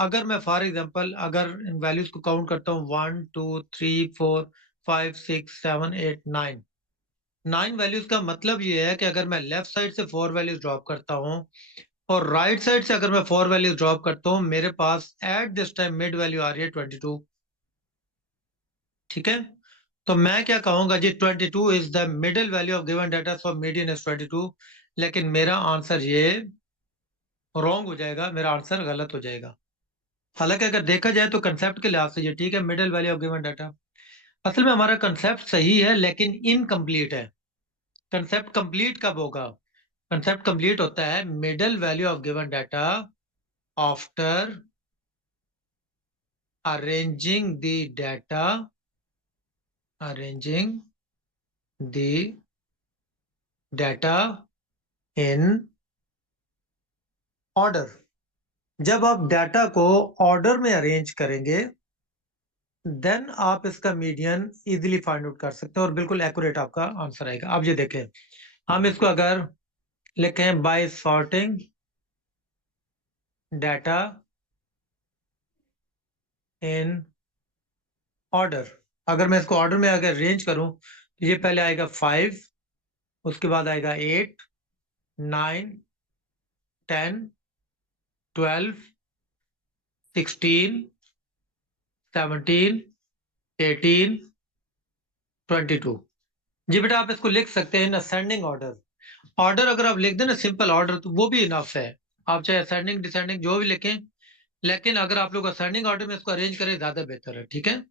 अगर मैं for example अगर इन वैल्यूज को काउंट करता हूँ 1 2 3 4 5 6 7 8 9 9 वैल्यूज का मतलब ये है कि अगर मैं लेफ्ट साइड से 4 वैल्यूज ड्रॉप करता हूँ और राइट साइड से अगर मैं 4 वैल्यूज ड्रॉप करता हूँ, मेरे पास at this time mid value आ रही है 22। ठीक है, तो मैं क्या कहूंगा जी, 22 is the middle value of given data, so median is 22। लेकिन मेरा आंसर ये रॉन्ग हो जाएगा, मेरा आंसर गलत हो जाएगा। हालांकि अगर देखा जाए तो कंसेप्ट के लिहाज से ये ठीक है, middle value of given data. असल में हमारा कंसेप्ट सही है लेकिन इनकम्प्लीट है। कंसेप्ट कंप्लीट कब होगा? कंसेप्ट कंप्लीट होता है middle value of given data after arranging the data in order। जब आप डाटा को ऑर्डर में अरेंज करेंगे देन आप इसका मीडियन इजीली फाइंड आउट कर सकते हैं और बिल्कुल एक्यूरेट आपका आंसर आएगा। अब ये देखें, हम इसको अगर लिखें by sorting data in order, अगर मैं इसको ऑर्डर में अगर अरेंज करूं तो ये पहले आएगा 5, उसके बाद आएगा 8 9 10 12 16 17 18 22। जी बेटा, आप इसको लिख सकते हैं इन असेंडिंग ऑर्डर। ऑर्डर अगर आप लिख दें ना सिंपल ऑर्डर, तो वो भी इनफ है। आप चाहे असेंडिंग डिसेंडिंग जो भी लिखें, लेकिन अगर आप लोग असेंडिंग ऑर्डर में इसको अरेंज करें ज्यादा बेहतर है। ठीक है,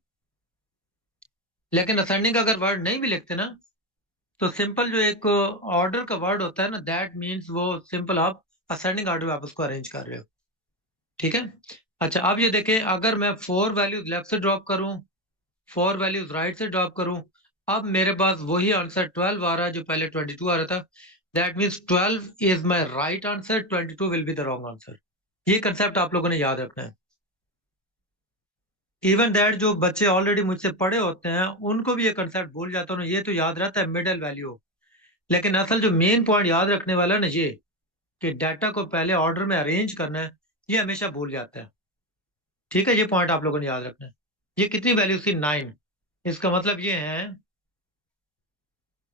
लेकिन असेंडिंग अगर वर्ड नहीं भी लिखते ना, तो सिंपल जो एक ऑर्डर का वर्ड होता है ना, दैट मीन्स वो सिंपल आप असेंडिंग ऑर्डर में आप उसको अरेंज कर रहे हो। ठीक है, अच्छा अब ये देखें, अगर मैं 4 वैल्यूज लेफ्ट से ड्रॉप करूं, 4 वैल्यूज राइट से ड्रॉप करूं, अब मेरे पास वही आंसर 12 आ रहा है जो पहले 22 आ रहा था। That means 12 is my right answer, 22 will be the wrong answer. ये कंसेप्ट आप लोगों ने याद रखना है। इवन दैट जो बच्चे ऑलरेडी मुझसे पढ़े होते हैं उनको भी ये कंसेप्ट भूल जाता है, ये तो याद रहता है मिडिल वैल्यू। लेकिन असल जो मेन पॉइंट याद रखने वाला है ना, ये कि डाटा को पहले ऑर्डर में अरेंज करना है, ये हमेशा भूल जाता है। ठीक है, ये पॉइंट आप लोगों ने याद रखना है। ये कितनी वैल्यू थी? 9। इसका मतलब ये है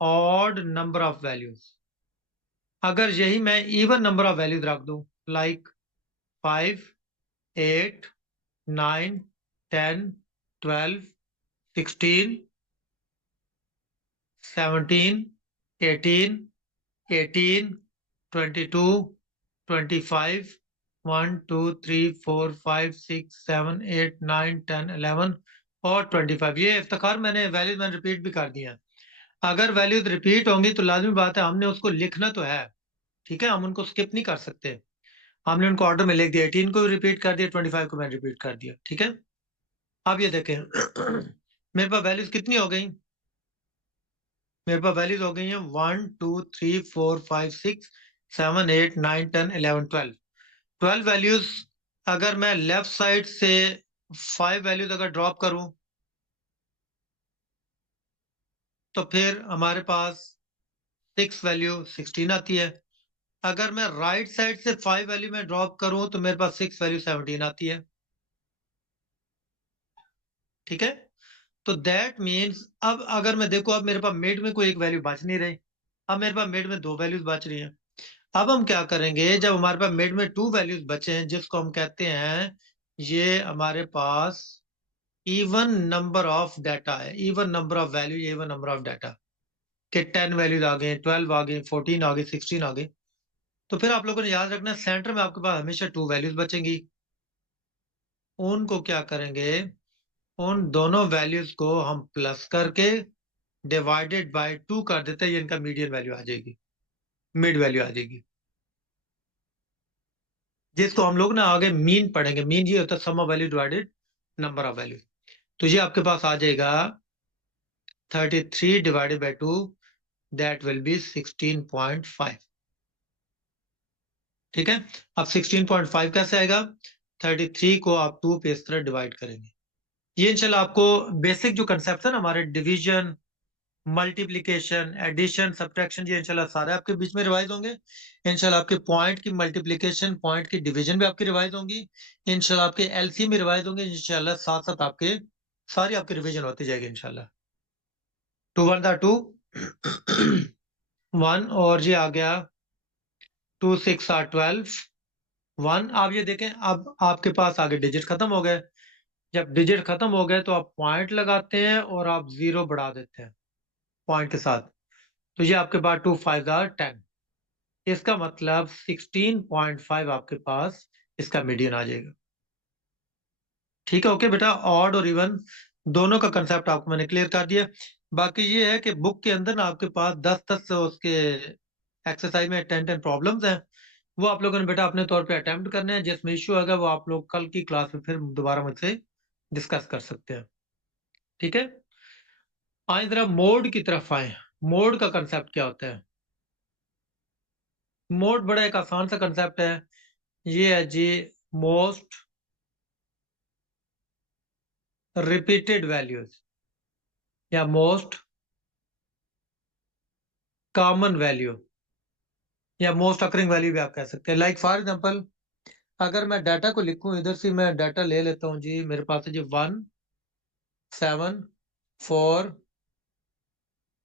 ऑड नंबर ऑफ वैल्यूज। अगर यही मैं इवन नंबर ऑफ वैल्यूज रख दूं, लाइक 5 8 9 10 12 16 17 18 18 22 25 1 2 3 4 5 6 7 8 9 10 11 और 25, ये इफ्तिखार मैंने वैल्यूज मैंने रिपीट भी कर दिया। अगर वैल्यूज रिपीट होंगी तो लाजमी बात है हमने उसको लिखना तो है। ठीक है, हम उनको स्किप नहीं कर सकते। हमने उनको ऑर्डर में लिख दिया, 18 को भी रिपीट कर दिया, 25 को मैंने रिपीट कर दिया। ठीक है, अब ये देखें मेरे पास वैल्यूज कितनी हो गई? मेरे पास वैल्यूज हो गई हैं 1 2 3 4 5 6 7 8 9 10 11 12। 12 वैल्यूज अगर मैं लेफ्ट साइड से 5 वैल्यूज अगर ड्रॉप करूं तो फिर हमारे पास 6 वैल्यू 16 आती है। अगर मैं राइट साइड से 5 वैल्यू में ड्रॉप करूं तो मेरे पास 6 वैल्यू 17 आती है। ठीक है, तो दैट मीन्स अब अगर मैं देखो, अब मेरे पास मिड में कोई एक वैल्यू बच नहीं रही, अब मेरे पास मिड में 2 वैल्यूज बच रही हैं। अब हम क्या करेंगे, जब हमारे पास मिड में 2 वैल्यूज बचे हैं जिसको हम कहते हैं ये हमारे पास इवन नंबर ऑफ डाटा है, even number of value, even number of data के 10 वैल्यूज आ गए, 12 आ गए, 14 आ गए, 16 आ गए, तो फिर आप लोगों ने याद रखना सेंटर में आपके पास हमेशा 2 वैल्यूज बचेंगी। उनको क्या करेंगे, उन दोनों वैल्यूज को हम प्लस करके डिवाइडेड बाय 2 कर देते हैं, ये इनका मीडियन वैल्यू आ जाएगी, मिड वैल्यू आ जाएगी, जिसको हम लोग ना आगे मीन पढ़ेंगे। मीन ये होता है sum of value divided number of value. तो ये आपके पास आ जाएगा 33 divided by 2, that will be 16.5। ठीक है, अब 16.5 कैसे आएगा? 33 को आप 2 पे इस तरह डिवाइड करेंगे। ये इंशाल्लाह आपको बेसिक जो कंसेप्ट है ना हमारे डिवीजन मल्टीप्लिकेशन, एडिशन, सब्ट्रैक्शन, ये इंशाल्लाह सारे आपके बीच में रिवाइज होंगे। इंशाल्लाह आपके पॉइंट की मल्टीप्लिकेशन, पॉइंट की डिवीजन भी आपकी रिवाइज होंगी। इंशाल्लाह आपके एलसीएम भी रिवाइज होंगे। इंशाल्लाह साथ साथ आपके सारी आपकी रिवीजन होती जाएगी इंशाल्लाह। 2 1 2 1 और ये आ गया 2 6 12 1। आप ये देखें, अब आपके पास आगे डिजिट खत्म हो गए। जब डिजिट खत्म हो गए तो आप पॉइंट लगाते हैं और आप 0 बढ़ा देते हैं पॉइंट के साथ। तो ये आपके पास 2 5 10। इसका मतलब 16.5 आपके पास इसका मीडियन आ जाएगा। ठीक है, ओके बेटा। ऑड और इवन दोनों का कंसेप्ट आपको मैंने क्लियर कर दिया। बाकी ये है कि बुक के अंदर ना आपके पास 10 उसके एक्सरसाइज में 10 प्रॉब्लम्स हैं। वो आप लोगों ने बेटा अपने तौर पे अटेम्प्ट करने हैं। जिसमें इश्यू आएगा वो आप लोग कल की क्लास में फिर दोबारा मुझसे डिस्कस कर सकते हैं। ठीक है, आए जरा मोड की तरफ आए। मोड का कंसेप्ट क्या होता है? मोड बड़ा एक आसान सा कंसेप्ट है। ये है जी मोस्ट रिपीटेड वैल्यूज या मोस्ट कॉमन वैल्यू या मोस्ट अकरिंग वैल्यू भी आप कह सकते हैं। लाइक फॉर एग्जांपल, अगर मैं डाटा को लिखूं, इधर से मैं डाटा ले लेता हूं जी। मेरे पास है जी 1 7 4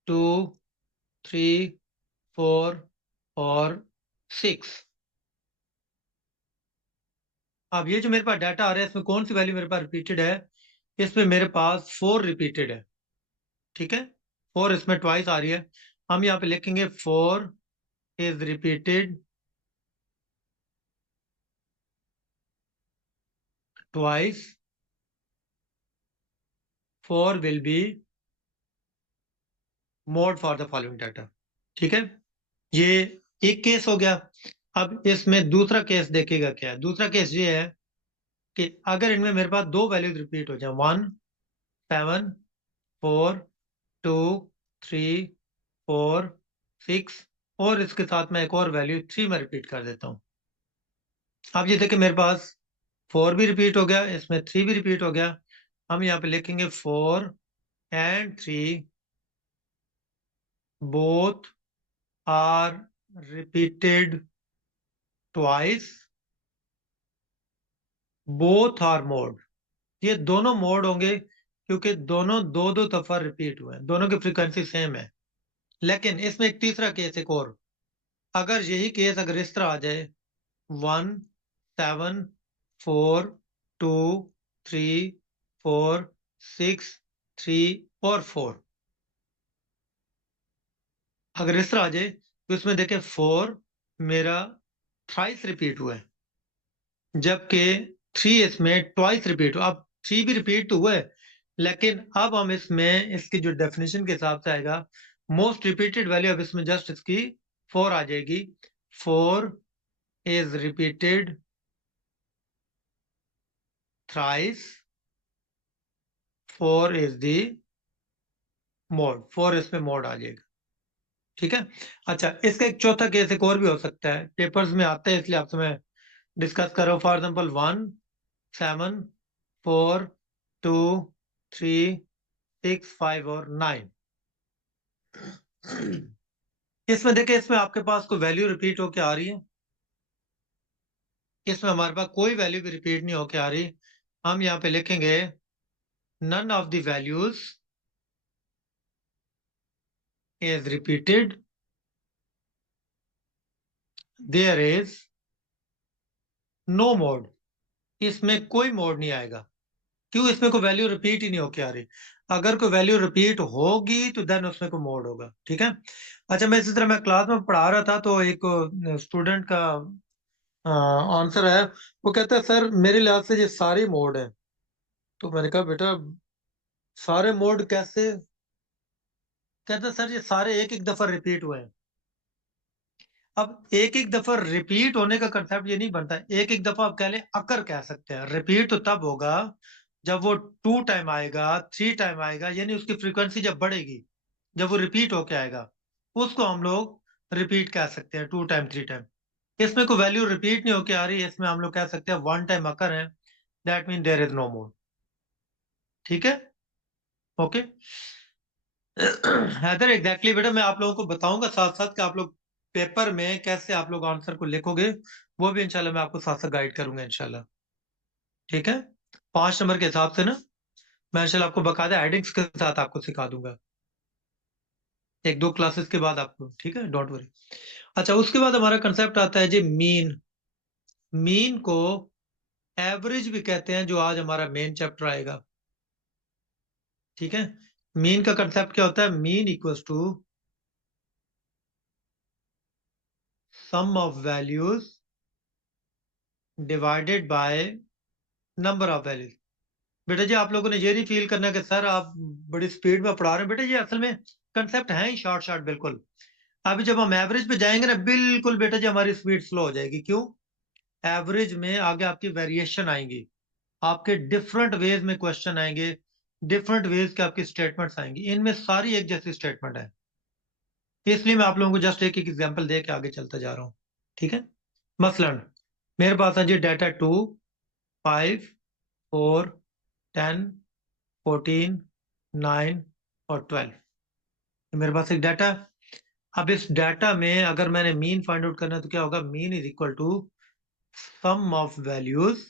2 3 4 और 6। अब ये जो मेरे पास डाटा आ रहा है इसमें कौन सी वैल्यू मेरे पास रिपीटेड है? इसमें मेरे पास 4 रिपीटेड है। ठीक है, 4 इसमें ट्वाइस आ रही है। हम यहाँ पे लिखेंगे 4 is repeated twice. 4 will be mode for the following data. ठीक है, ये एक केस हो गया। अब इसमें दूसरा केस देखिएगा क्या है। दूसरा केस ये है कि अगर इनमें मेरे पास दो वैल्यूज रिपीट हो जाए, 1 7 4 2 3 4 6 और इसके साथ में एक और वैल्यू 3 में रिपीट कर देता हूं। अब ये देखिए मेरे पास 4 भी रिपीट हो गया, इसमें 3 भी रिपीट हो गया। हम यहाँ पे लिखेंगे 4 and 3 both are repeated twice, both are mode. ये दोनों मोड होंगे क्योंकि दोनों दो दो दफा रिपीट हुए हैं, दोनों की फ्रीक्वेंसी सेम है। लेकिन इसमें एक तीसरा केस एक और, अगर यही केस अगर इस तरह आ जाए 1 7 4 2 3 4 6 3 और 4, अगर इस तरह आ जाए तो इसमें देखें 4 मेरा थ्राइस रिपीट हुआ है, जबकि 3 इसमें ट्वाइस रिपीट हुआ। अब 3 भी रिपीट तो हुआ है, लेकिन अब हम इसमें इसकी जो डेफिनेशन के हिसाब से आएगा मोस्ट रिपीटेड वैल्यू, अब इसमें जस्ट इसकी 4 आ जाएगी। 4 is repeated thrice, 4 is the mode, 4 इसमें मोड आ जाएगा। ठीक है, अच्छा इसका एक चौथा केस एक और भी हो सकता है, पेपर्स में आता है इसलिए आपसे मैं डिस्कस कर रहा हूँ। फॉर एग्जाम्पल 1 7 4 2 3 6 5 और 9। इसमें देखिए, इसमें आपके पास कोई वैल्यू रिपीट होके आ रही है? इसमें हमारे पास कोई वैल्यू भी रिपीट नहीं होके आ रही। हम यहाँ पे लिखेंगे none of the values is repeated, there is no mode. इसमें कोई मोड नहीं आएगा। क्यों? इसमें कोई वैल्यू रिपीट ही नहीं होके आ रही। अगर कोई वैल्यू रिपीट होगी तो देन उसमें कोई मोड होगा। ठीक है, अच्छा मैं इसी तरह मैं क्लास में पढ़ा रहा था तो एक स्टूडेंट का आंसर है। वो कहता है सर मेरे लिहाज से ये सारे मोड है। तो मैंने कहा बेटा सारे मोड कैसे? कहता सर ये सारे एक एक दफा रिपीट हुए हैं। अब एक एक दफा रिपीट होने का कंसेप्ट ये नहीं बनता। एक एक दफा आप कह लें अकर कह सकते हैं। रिपीट तो तब होगा जब वो 2 टाइम आएगा, 3 टाइम आएगा, यानी उसकी फ्रीक्वेंसी जब बढ़ेगी, जब वो रिपीट होके आएगा, उसको हम लोग रिपीट कह सकते हैं 2 टाइम 3 टाइम। इसमें कोई वैल्यू रिपीट नहीं होके आ रही है, इसमें हम लोग कह सकते हैं 1 टाइम अकर है, that mean there is no more. ठीक है, ओके। हैदर एग्जैक्टली बेटा मैं आप लोगों को बताऊंगा साथ साथ कि आप लोग पेपर में कैसे आप लोग आंसर को लिखोगे, वो भी इंशाल्लाह मैं आपको साथ साथ गाइड करूंगा इंशाल्लाह। ठीक है, 5 नंबर के हिसाब से ना, मैं इंशाल्लाह आपको बकायदा हेडिंग्स के साथ आपको सिखा दूंगा 1-2 क्लासेस के बाद आपको। ठीक है, डोंट वरी। अच्छा, उसके बाद हमारा कंसेप्ट आता है जी मीन। मीन को एवरेज भी कहते हैं, जो आज हमारा मेन चैप्टर आएगा। ठीक है, मीन का कंसेप्ट क्या होता है? Mean equals to sum of values divided by number of values. बेटा जी आप लोगों ने ये नहीं फील करना कि सर आप बड़ी स्पीड में पढ़ा रहे हैं। बेटा जी असल में कंसेप्ट है ही शॉर्ट शॉर्ट बिल्कुल। अभी जब हम एवरेज पे जाएंगे ना, बिल्कुल बेटा जी हमारी स्पीड स्लो हो जाएगी। क्यों? एवरेज में आगे आपकी वेरिएशन आएंगी, आपके डिफरेंट वेज में क्वेश्चन आएंगे, डिफरेंट वेज के आपकी स्टेटमेंट्स आएंगी, इनमें सारी एक जैसी स्टेटमेंट है। इसलिए मैं आप लोगों को जस्ट एक एक एग्जांपल दे के आगे चलता जा रहा हूँ। ठीक है, मसलन मेरे पास है जी डाटा 2, 5, 4, 10, 14, 9 और 12। मेरे पास एक डाटा। अब इस डाटा में अगर मैंने मीन फाइंड आउट करना है तो क्या होगा? Mean is equal to sum of values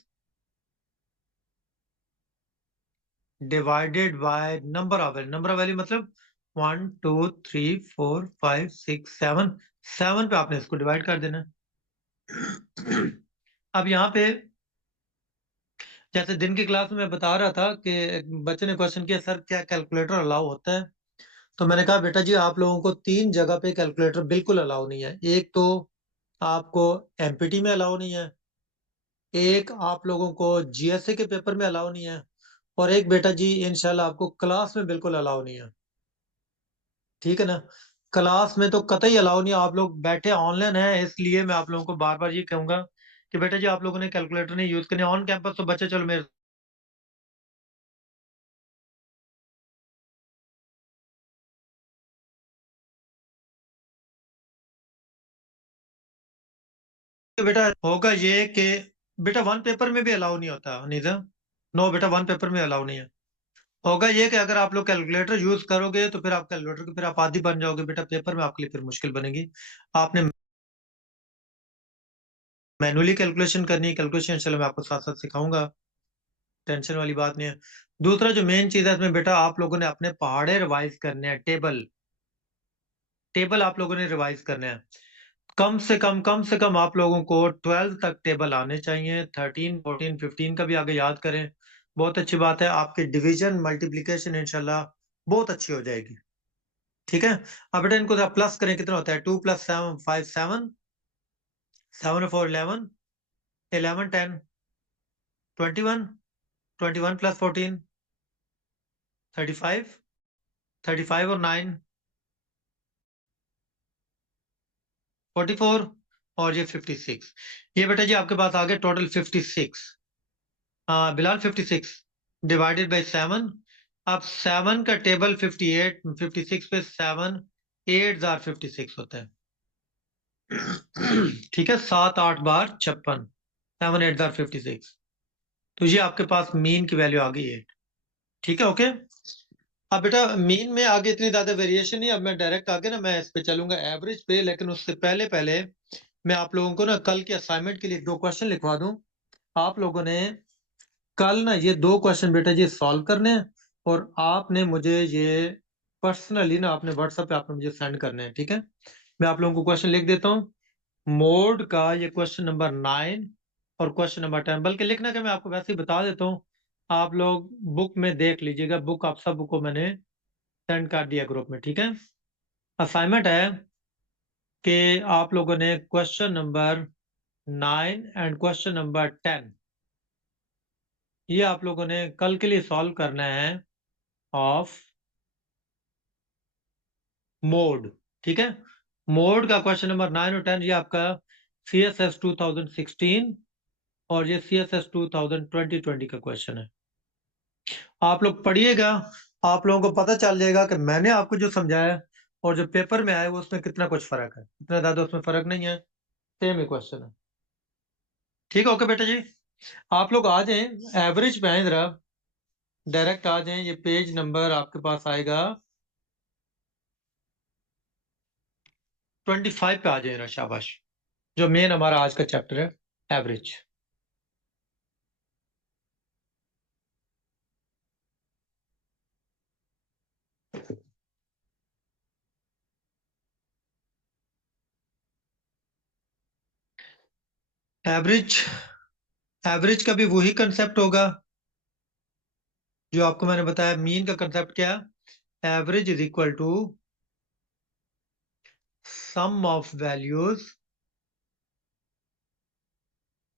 divided by number of value. Number of value मतलब 1 2 3 4 5 6 7। 7 पे आपने इसको डिवाइड कर देना। अब यहाँ पे जैसे दिन की क्लास में मैं बता रहा था कि एक बच्चे ने क्वेश्चन किया, सर क्या कैलकुलेटर अलाउ होता है? तो मैंने कहा बेटा जी आप लोगों को 3 जगह पे कैलकुलेटर बिल्कुल अलाउ नहीं है। एक तो आपको एमपीटी में अलाउ नहीं है, एक आप लोगों को जीएसए के पेपर में अलाउ नहीं है, और एक बेटा जी इंशाल्लाह आपको क्लास में बिल्कुल अलाउ नहीं है। ठीक है ना, क्लास में तो कतई अलाउ नहीं है। आप लोग बैठे ऑनलाइन है, इसलिए मैं आप लोगों को बार बार ये कहूंगा कि बेटा जी आप लोगों ने कैलकुलेटर नहीं यूज करने। ऑन कैंपस तो बच्चे चलो मेरे बेटा होगा ये कि बेटा वन पेपर में भी अलाउ नहीं होता निजा। नो बेटा वन पेपर में अलाउ नहीं है। होगा ये कि अगर आप लोग कैलकुलेटर यूज करोगे तो फिर आप कैलकुलेटर के फिर आप आदी बन जाओगे बेटा, पेपर में आपके लिए फिर मुश्किल बनेगी। आपने मैनुअली कैलकुलेशन करनी है। कैलकुलेशन चलो मैं आपको साथ साथ सिखाऊंगा, टेंशन वाली बात नहीं है। दूसरा जो मेन चीज है इसमें बेटा, आप लोगों ने अपने पहाड़े रिवाइज करने हैं। टेबल टेबल आप लोगों ने रिवाइज करने हैं। कम से कम आप लोगों को 12 तक टेबल आने चाहिए। 13 14 15 का भी आगे याद करें, बहुत अच्छी बात है। आपकी डिवीजन मल्टीप्लीकेशन इंशाल्लाह बहुत अच्छी हो जाएगी। ठीक है, अब बेटा इनको जरा प्लस करें, कितना होता है? 2 + 7 5 7, 7 और 4 11, 11 10 21, 21 + 14 35, 35 और 9 44, और ये 56। ये बेटा जी आपके पास आ गए टोटल 56। हाँ बिलाल 56 डिवाइडेड बाई 7। अब 7 का टेबल 58, 56 पे 7 8 जार 56 होता है। ठीक है, 7 8 बार 56, 7 8 जार 56। तो ये आपके पास मीन की वैल्यू आ गई है। ठीक है, ओके। अब बेटा मीन में आगे इतनी ज्यादा वेरिएशन नहीं, अब मैं डायरेक्ट आगे ना मैं इस पे चलूंगा एवरेज पे। लेकिन उससे पहले पहले मैं आप लोगों को ना कल के असाइनमेंट के लिए 2 क्वेश्चन लिखवा दूं। आप लोगों ने कल ना ये 2 क्वेश्चन बेटा जी सॉल्व करने हैं, और आपने मुझे ये पर्सनली ना अपने व्हाट्सएप पे आपने मुझे सेंड करने हैं। ठीक है, मैं आप लोगों को क्वेश्चन लिख देता हूँ। मोड का ये क्वेश्चन नंबर 9 और क्वेश्चन नंबर 10, बल्कि लिखना कि मैं आपको वैसे ही बता देता हूँ। आप लोग बुक में देख लीजिएगा, बुक आप सब को मैंने सेंड कर दिया ग्रुप में। ठीक है, असाइनमेंट है कि आप लोगों ने question number 9 and question number 10 ये आप लोगों ने कल के लिए सॉल्व करना है ऑफ मोड। ठीक है, मोड का क्वेश्चन नंबर 9 और 10 ये आपका CSS 2016 और ये CSS 2020 का क्वेश्चन है। आप लोग पढ़िएगा, आप लोगों को पता चल जाएगा कि मैंने आपको जो समझाया और जो पेपर में आया वो उसमें कितना कुछ फर्क है। इतना ज्यादा उसमें फर्क नहीं है, सेम ही क्वेश्चन है। ठीक है, ओके बेटा जी। आप लोग आ जाएं, एवरेज पे आए जरा, डायरेक्ट आ जाएं। ये पेज नंबर आपके पास आएगा 25 पे आ जाए ना, शाबाश। जो मेन हमारा आज का चैप्टर है, एवरेज। एवरेज, एवरेज का भी वही कंसेप्ट होगा जो आपको मैंने बताया। मीन का कंसेप्ट क्या है? Average is equal to sum of values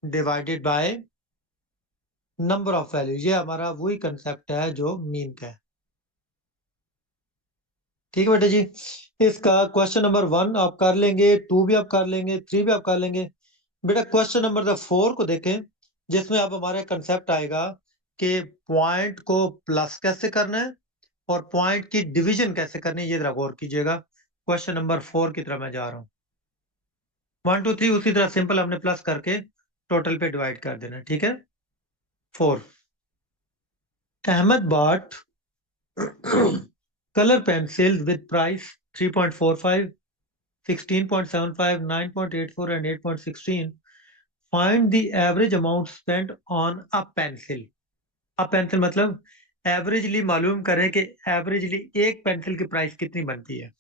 divided by number of values. ये हमारा वही कंसेप्ट है जो मीन का है। ठीक है बेटा जी। इसका क्वेश्चन नंबर 1 आप कर लेंगे, 2 भी आप कर लेंगे, 3 भी आप कर लेंगे। बेटा क्वेश्चन नंबर 4 को देखें, जिसमें अब हमारा कंसेप्ट आएगा कि पॉइंट को प्लस कैसे करना है और पॉइंट की डिवीजन कैसे करनी है। ये जरा गौर कीजिएगा। क्वेश्चन नंबर 4 की तरफ मैं जा रहा हूँ। 1 2 3 उसी तरह सिंपल हमने प्लस करके टोटल पे डिवाइड कर देना, ठीक है। 4, Ahmad bought color pencils with price 3.45, 16.75, 9.84 and 8.16. Find the average amount spent on a pencil. अब पेंसिल मतलब एवरेजली मालूम करें कि एवरेजली एक पेंसिल की प्राइस कितनी बनती है।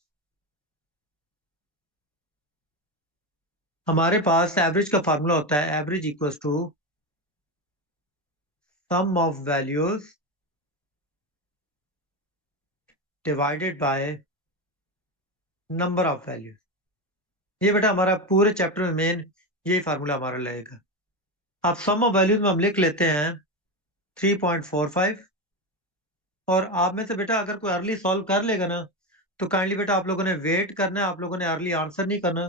हमारे पास एवरेज का फार्मूला होता है average equals to sum of values divided by number of values. ये बेटा हमारा पूरे चैप्टर में मेन यही फार्मूला हमारा लगेगा। अब सम ऑफ वैल्यूज में हम लिख लेते हैं 3.45। और आप में से बेटा अगर कोई अर्ली सॉल्व कर लेगा ना, तो काइंडली बेटा आप लोगों ने वेट करना है, आप लोगों ने अर्ली आंसर नहीं करना,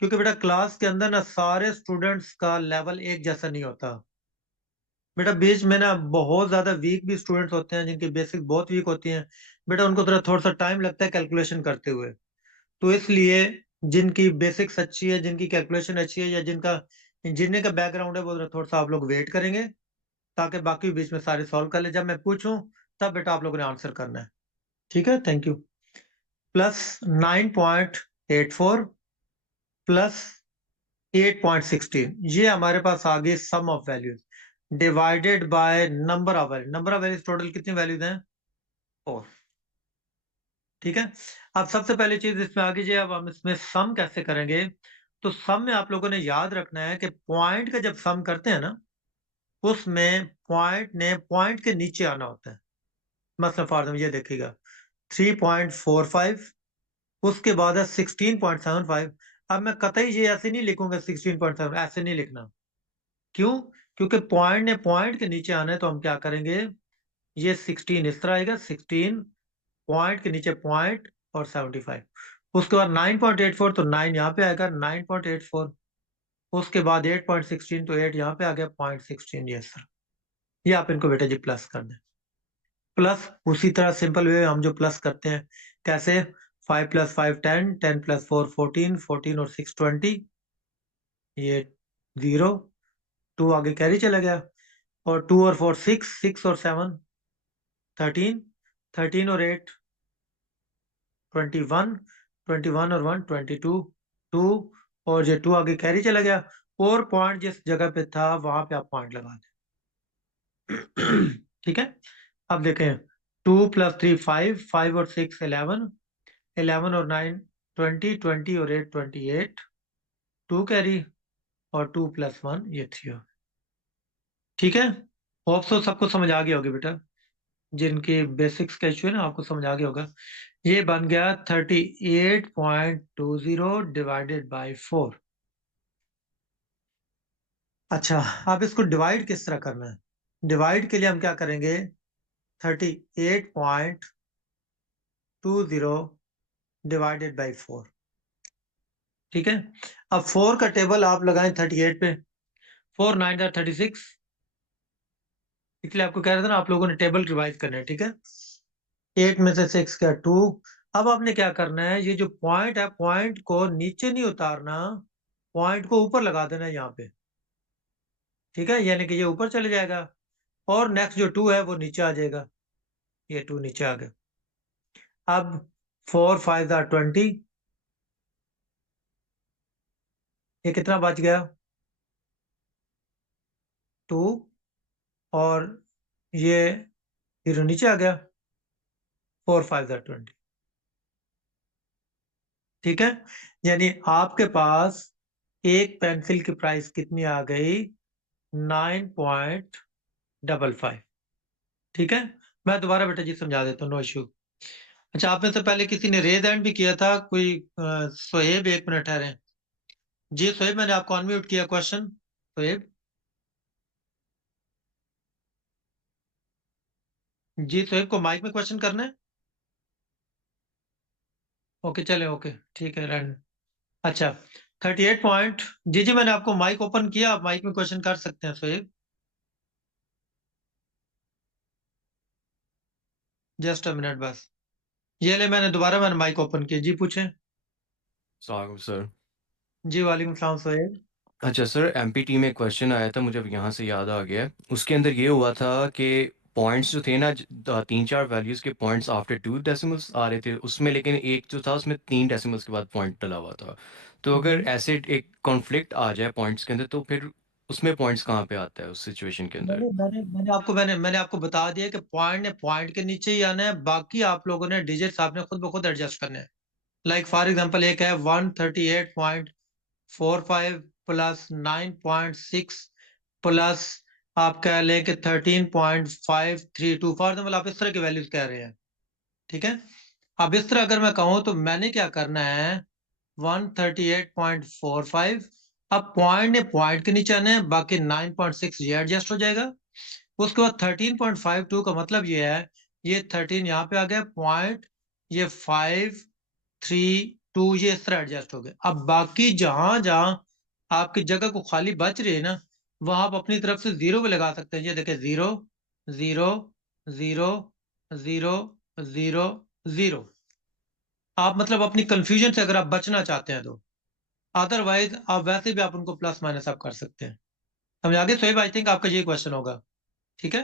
क्योंकि बेटा क्लास के अंदर ना सारे स्टूडेंट्स का लेवल एक जैसा नहीं होता। बेटा बीच में ना बहुत ज्यादा वीक भी स्टूडेंट्स होते हैं, जिनकी बेसिक बहुत वीक होती हैं। बेटा उनको थोड़ा सा टाइम लगता है कैलकुलेशन करते हुए। तो इसलिए जिनकी बेसिक्स अच्छी है, जिनकी कैलकुलेशन अच्छी है, या जिनका इंजीनियरिंग का बैकग्राउंड है, वो थोड़ा सा आप लोग वेट करेंगे, ताकि बाकी बीच में सारे सॉल्व कर ले। जब मैं पूछूं तब बेटा आप लोगों ने आंसर करना है। ठीक है, थैंक यू। प्लस 9.84 प्लस 8.16, ये हमारे पास आ गई sum of values divided by number of values. Number of values total कितनी वैल्यूज हैं? 4। ठीक है। अब सबसे पहली चीज इसमें आ गई, अब हम इसमें सम कैसे करेंगे। तो सम में आप लोगों ने याद रखना है कि पॉइंट का जब सम करते हैं ना, उसमें पॉइंट ने पॉइंट के नीचे आना होता है। मतलब फॉर एग्जाम्पल ये देखिएगा 3.45, उसके बाद है 16.75। अब मैं कतई ये ऐसे नहीं लिखूंगा 16.7, ऐसे नहीं लिखना। क्यों? क्योंकि पॉइंट ने पॉइंट के नीचे आना है, तो हम क्या करेंगे, ये 16 इस तरह आएगा, 16 पॉइंट के नीचे पॉइंट और 75। उसके बाद 9.84, तो 9 यहाँ पे आएगा 9.84। उसके बाद 8.16, तो 8 यहाँ पे आ गया 0.16। ये सर, ये आप इनको बेटा जी प्लस कर दें। प्लस उसी तरह सिंपल वे हम जो प्लस करते हैं, कैसे? 5 + 5 10, 10 + 4 14, 14 और 6 20, ये 0, 2 आगे कैरी चला गया। और 2 और 4 6, 6 और 7 13, 13 और 8 21, 21 और 1 22, 2, और ये 2 आगे कैरी चला गया। और पॉइंट जिस जगह पे था वहां पे आप पॉइंट लगा दें। ठीक है। अब देखें, 2 + 3 5, 5 और 6 11, 11 और 9 20, 20 और 8 28, 2 कैरी, और 2 + 1 ये 3 हो। ठीक है। होप सो सबको समझ आ गया होगी बेटा, जिनके बेसिक्स का इशू है ना, आपको समझ आ गया होगा। ये बन गया 38.20 डिवाइडेड बाय 4। अच्छा, अब इसको डिवाइड किस तरह करना है? डिवाइड के लिए हम क्या करेंगे, 38.20 डिवाइडेड बाई 4। ठीक है। अब 4 का टेबल आप लगाएं 38 पे। 4 9 36, इसलिए आपको कह रहा था ना, आप लोगों ने टेबल रिवाइज करना है। ठीक है। 8 में से 6 का 2। अब आपने क्या करना है, ये जो पॉइंट है, पॉइंट को नीचे नहीं उतारना, पॉइंट को ऊपर लगा देना है यहाँ पे। ठीक है, यानी कि ये ऊपर चले जाएगा, और नेक्स्ट जो 2 है वो नीचे आ जाएगा। ये 2 नीचे आ गया। अब 4 5 20, ये कितना बच गया? 2 और ये 0 नीचे आ गया, 4 5 20। ठीक है, यानी आपके पास एक पेंसिल की प्राइस कितनी आ गई? 9.55। ठीक है, मैं दोबारा बेटा जी समझा देता हूँ, नो इश्यू। अच्छा, आप में से पहले किसी ने रेज हैंड भी किया था, कोई सोहेब, 1 मिनट ठहरे। जी सोहेब, मैंने आपको अनम्यूट किया। क्वेश्चन सोहेब? जी सोहेब को माइक में क्वेश्चन करना है? ओके चले, ओके ठीक है, रन। अच्छा, 38 पॉइंट। जी जी, मैंने आपको माइक ओपन किया, आप माइक में क्वेश्चन कर सकते हैं सोहेब। जस्ट अ मिनट बस। ये ले, मैंने माइक ओपन किया। जी पूछें। सलाम सर। जी वालेकुम सलाम सोहेब। अच्छा सर, एमपीटी में क्वेश्चन आया था, मुझे अब यहाँ से याद आ गया है। उसके अंदर ये हुआ था कि पॉइंट्स जो थे ना, 3-4 वैल्यूज़ के पॉइंट्स आफ्टर 2 डेसिमल्स आ रहे थे उसमें, लेकिन एक जो था उसमें 3 डेसिमल्स के बाद पॉइंट डला हुआ था। तो अगर ऐसे एक कॉन्फ्लिक्ट आ जाए पॉइंट्स के अंदर, तो फिर उसमें पॉइंट्स कहाँ पे आता है उस सिचुएशन के अंदर? मैंने आपको बता दिया कि पॉइंट ने पॉइंट के नीचे ही आना है, बाकी आप लोगों ने डिजिट्स आपने खुद ब खुद एडजस्ट करने हैं। लाइक फॉर एग्जांपल एक है 138.45 प्लस 9.6 प्लस आप कह लें कि 13.532। फॉर एग्जाम्पल आप इस तरह की वैल्यूज कह रहे हैं। ठीक है, अब इस तरह अगर मैं कहूं तो मैंने क्या करना है, 138.45। अब पॉइंट ने पॉइंट के नीचे आना है, बाकी 9.6 ये एडजस्ट हो जाएगा। उसके बाद 13.52 का मतलब ये है, ये 13 यहाँ पे आ गया पॉइंट, ये 532 ये इस तरह एडजस्ट हो गया। अब बाकी जहां जहां आपकी जगह को खाली बच रही है ना, वहां आप अपनी तरफ से 0 भी लगा सकते हैं। ये देखिए 0 0 0 0 0 0। आप मतलब अपनी कंफ्यूजन से अगर आप बचना चाहते हैं तो, अदरवाइज आप वैसे भी आप उनको प्लस माइनस आप कर सकते हैं। समझ आगे सोहेब? आई थिंक आपका ये क्वेश्चन होगा। ठीक है,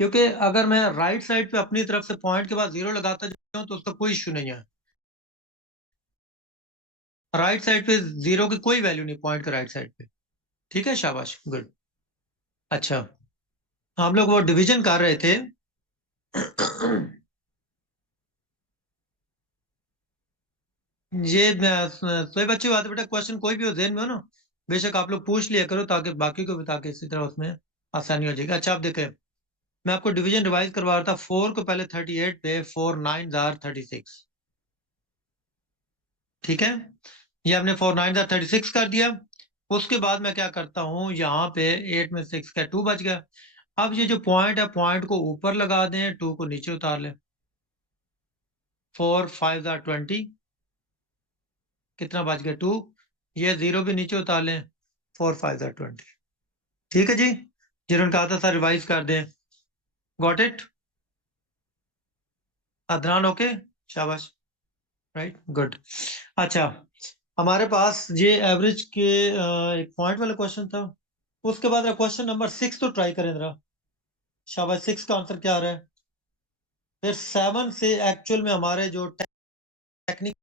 क्योंकि अगर मैं राइट साइड पे अपनी तरफ से पॉइंट के बाद 0 लगाता जाऊं तो उसका कोई इश्यू नहीं है। राइट साइड पे 0 की कोई वैल्यू नहीं, पॉइंट के राइट साइड पे। ठीक है, शाबाश, गुड। अच्छा, हम लोग वो डिवीजन कर रहे थे। ये सोहेब अच्छी बात है बेटा, क्वेश्चन कोई भी हो ज़हन में हो ना, बेशक आप लोग पूछ लिया करो, ताकि बाकी को भी, ताकि इसी तरह उसमें आसानी हो जाएगी। अच्छा, आप देखें, मैं आपको डिवीजन रिवाइज करवा रहा था। 4 को पहले 38 पे, 4 9 36। ठीक है, ये हमने 4 9 36 कर दिया। उसके बाद मैं क्या करता हूं, यहाँ पे 8 में 6 का 2 बच गया। अब ये जो पॉइंट है, पॉइंट को ऊपर लगा दें, 2 को नीचे उतार लें। 4 5 20, कितना बच गया? 2। ये 0 भी नीचे उतार लें, 4 5 20। ठीक है जी, जिन्होंने कहा था सर रिवाइज कर दें। Got it? अदनान ओके, शाबाश, राइट, गुड। अच्छा, हमारे पास ये एवरेज के एक पॉइंट वाला क्वेश्चन था। उसके बाद क्वेश्चन नंबर 6 तो ट्राई करें जरा। शाबाश, 6 का आंसर क्या आ रहा है? फिर 7 से एक्चुअल में हमारे जो टेक्निक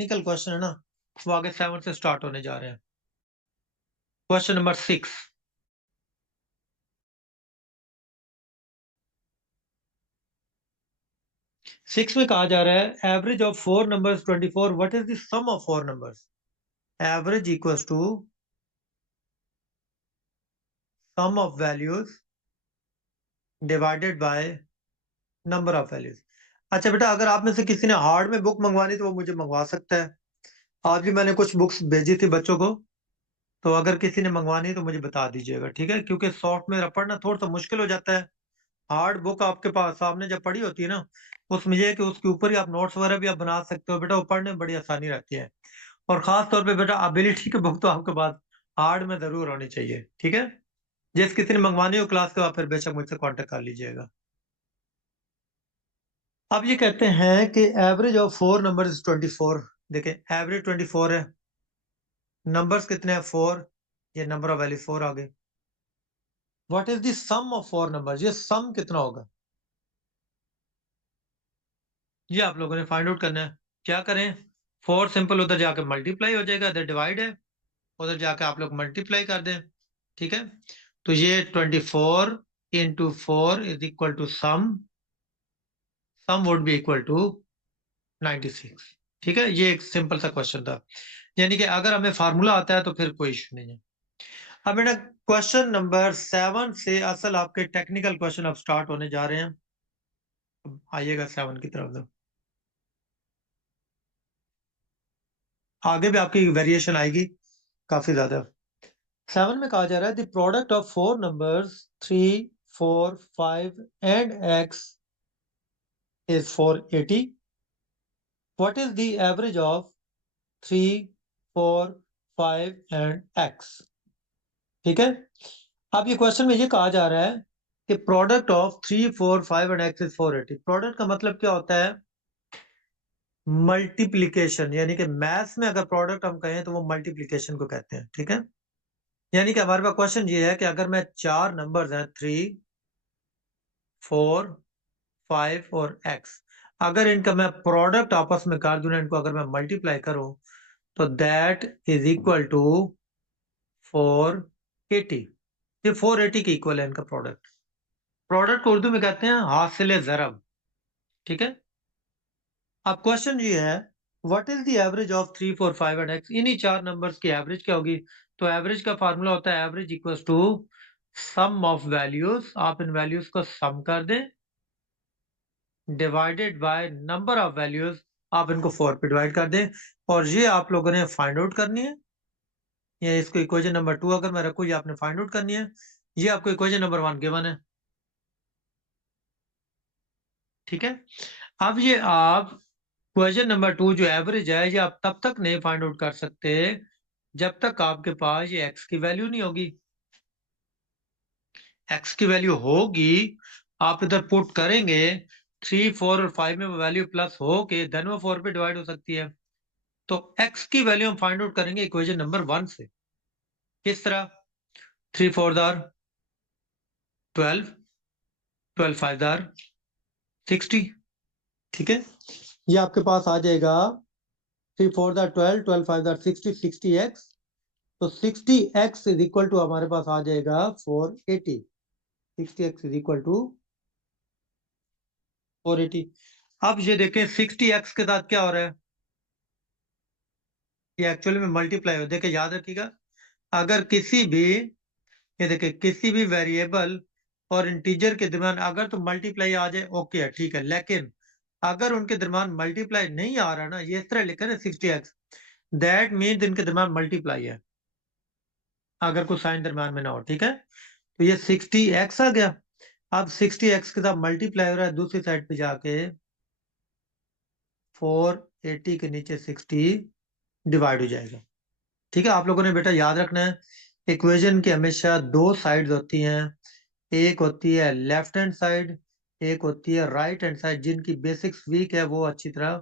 टेक्निकल क्वेश्चन है ना, वो आगे 7 से स्टार्ट होने जा रहे हैं। Question number 6। सिक्स में कहा जा रहा है average of 4 numbers 24, what is the sum of 4 numbers? Average equals to sum of values divided by number of values. अच्छा बेटा, अगर आप में से किसी ने हार्ड में बुक मंगवानी तो वो मुझे मंगवा सकता है। आज भी मैंने कुछ बुक्स भेजी थी बच्चों को, तो अगर किसी ने मंगवानी है तो मुझे बता दीजिएगा, ठीक है? क्योंकि सॉफ्ट में पढ़ना थोड़ा सा मुश्किल हो जाता है। हार्ड बुक आपके पास सामने जब पड़ी होती है ना, उसमें ये है कि उसके ऊपर ही आप नोट्स वगैरह भी आप बना सकते हो बेटा, वो पढ़ने में बड़ी आसानी रहती है। और खास तौर पे बेटा एबिलिटी की बुक तो आपके पास हार्ड में जरूर होनी चाहिए, ठीक है? जिस किसी ने मंगवानी हो क्लास के बाद फिर बेशक मुझसे कांटेक्ट कर लीजिएगा। अब ये कहते हैं कि एवरेज ऑफ 4 नंबर इज 24। देखें, एवरेज 24 है, नंबर्स कितने हैं 4, ये नंबर ऑफ वैल्यू 4 आ गए। What is the sum of 4 numbers? ये सम कितना होगा, ये आप लोगों ने फाइंड आउट करना है। क्या करें? 4 सिंपल उधर जाके मल्टीप्लाई हो जाएगा, इधर डिवाइड है, उधर जाके आप लोग मल्टीप्लाई कर दें, ठीक है? तो ये 24 into 4 is equal to sum would be equal to 96, ठीक है? ये एक सिंपल सा क्वेश्चन था, यानी कि अगर हमें फार्मूला आता है तो फिर कोई इश्यू नहीं है। अब बेटा क्वेश्चन नंबर 7 से असल आपके टेक्निकल क्वेश्चन अब स्टार्ट होने जा रहे हैं। आइएगा 7 की तरफ। तो आगे भी आपकी वेरिएशन आएगी काफी ज्यादा। 7 में कहा जा रहा है the product of 4 numbers 3, 4, 5 and x is 480. What is the average of 3, 4, 5 and x? ठीक है? अब ये क्वेश्चन में ये कहा जा रहा है कि product of 3, 4, 5 and x is 480। Product का मतलब क्या होता है? मल्टीप्लीकेशन, यानी कि मैथ्स में अगर प्रोडक्ट हम कहें तो वो मल्टीप्लीकेशन को कहते हैं, ठीक है? यानी कि हमारे पास क्वेश्चन ये है कि अगर मैं 4 नंबर्स हैं 3, 4, 5 और x, अगर इनका मैं प्रोडक्ट आपस में कर दूं, इनको अगर मैं मल्टीप्लाई करूं, तो दैट इज इक्वल टू 480। ये 480 के इक्वल है इनका प्रोडक्ट। प्रोडक्ट को उर्दू में कहते हैं हासिल ज़रब, ठीक है? अब क्वेश्चन ये है what is the average of 3, 4, 5 and x? इन्हीं 4 नंबर्स की एवरेज क्या होगी? तो एवरेज का फार्मूला होता है average equals to sum of values, आप इन वैल्यूज को सम कर दें, divided by number of values, आप इनको 4 पे डिवाइड कर दें, और ये आप लोगों ने फाइंड आउट करनी है। या इसको इक्वेशन नंबर 2 अगर मैं रखूं, ये आपने फाइंड आउट करनी है। ये आपको इक्वेशन नंबर 1 गिवन है, ठीक है? अब ये आप क्वेश्चन नंबर 2 जो एवरेज है, ये आप तब तक नहीं फाइंड आउट कर सकते जब तक आपके पास ये x की वैल्यू नहीं होगी। x की वैल्यू होगी, आप इधर पुट करेंगे, 3, 4 और 5 में वो वैल्यू प्लस हो के देन वो 4 पे डिवाइड हो सकती है। तो x की वैल्यू हम फाइंड आउट करेंगे इक्वेशन नंबर 1 से। किस तरह? 3 4 दार 12, 12 5 दार 60, ठीक है? ये आपके पास आ जाएगा 3 4 दार 12, 12 5 दार 60, 60x। तो 60x इज इक्वल टू हमारे पास आ जाएगा 480। 60x is equal to 480। अब ये देखें 60x के साथ क्या हो रहा है, ये एक्चुअली में मल्टीप्लाई हो। देखिए याद रखिएगा, अगर किसी भी, ये देखिए किसी भी वेरिएबल और इंटीजर के दरमियान अगर तो मल्टीप्लाई आ जाए ओके है, ठीक है, लेकिन अगर उनके दरमियान मल्टीप्लाई नहीं आ रहा ना, ये इस तरह लिखा है 60x, दैट मीन्स इनके दरमियान मल्टीप्लाई है, अगर कोई साइन दरमियान में ना हो, ठीक है? तो ये 60x आ गया। अब 60x के साथ मल्टीप्लाई हो रहा है, दूसरी साइड पे जाके 480 के नीचे 60 डिवाइड हो जाएगा, ठीक है? आप लोगों ने बेटा याद रखना है, इक्वेशन की हमेशा 2 साइड्स होती हैं, एक होती है लेफ्ट हैंड साइड, एक होती है राइट हैंड साइड। जिनकी बेसिक्स वीक है वो अच्छी तरह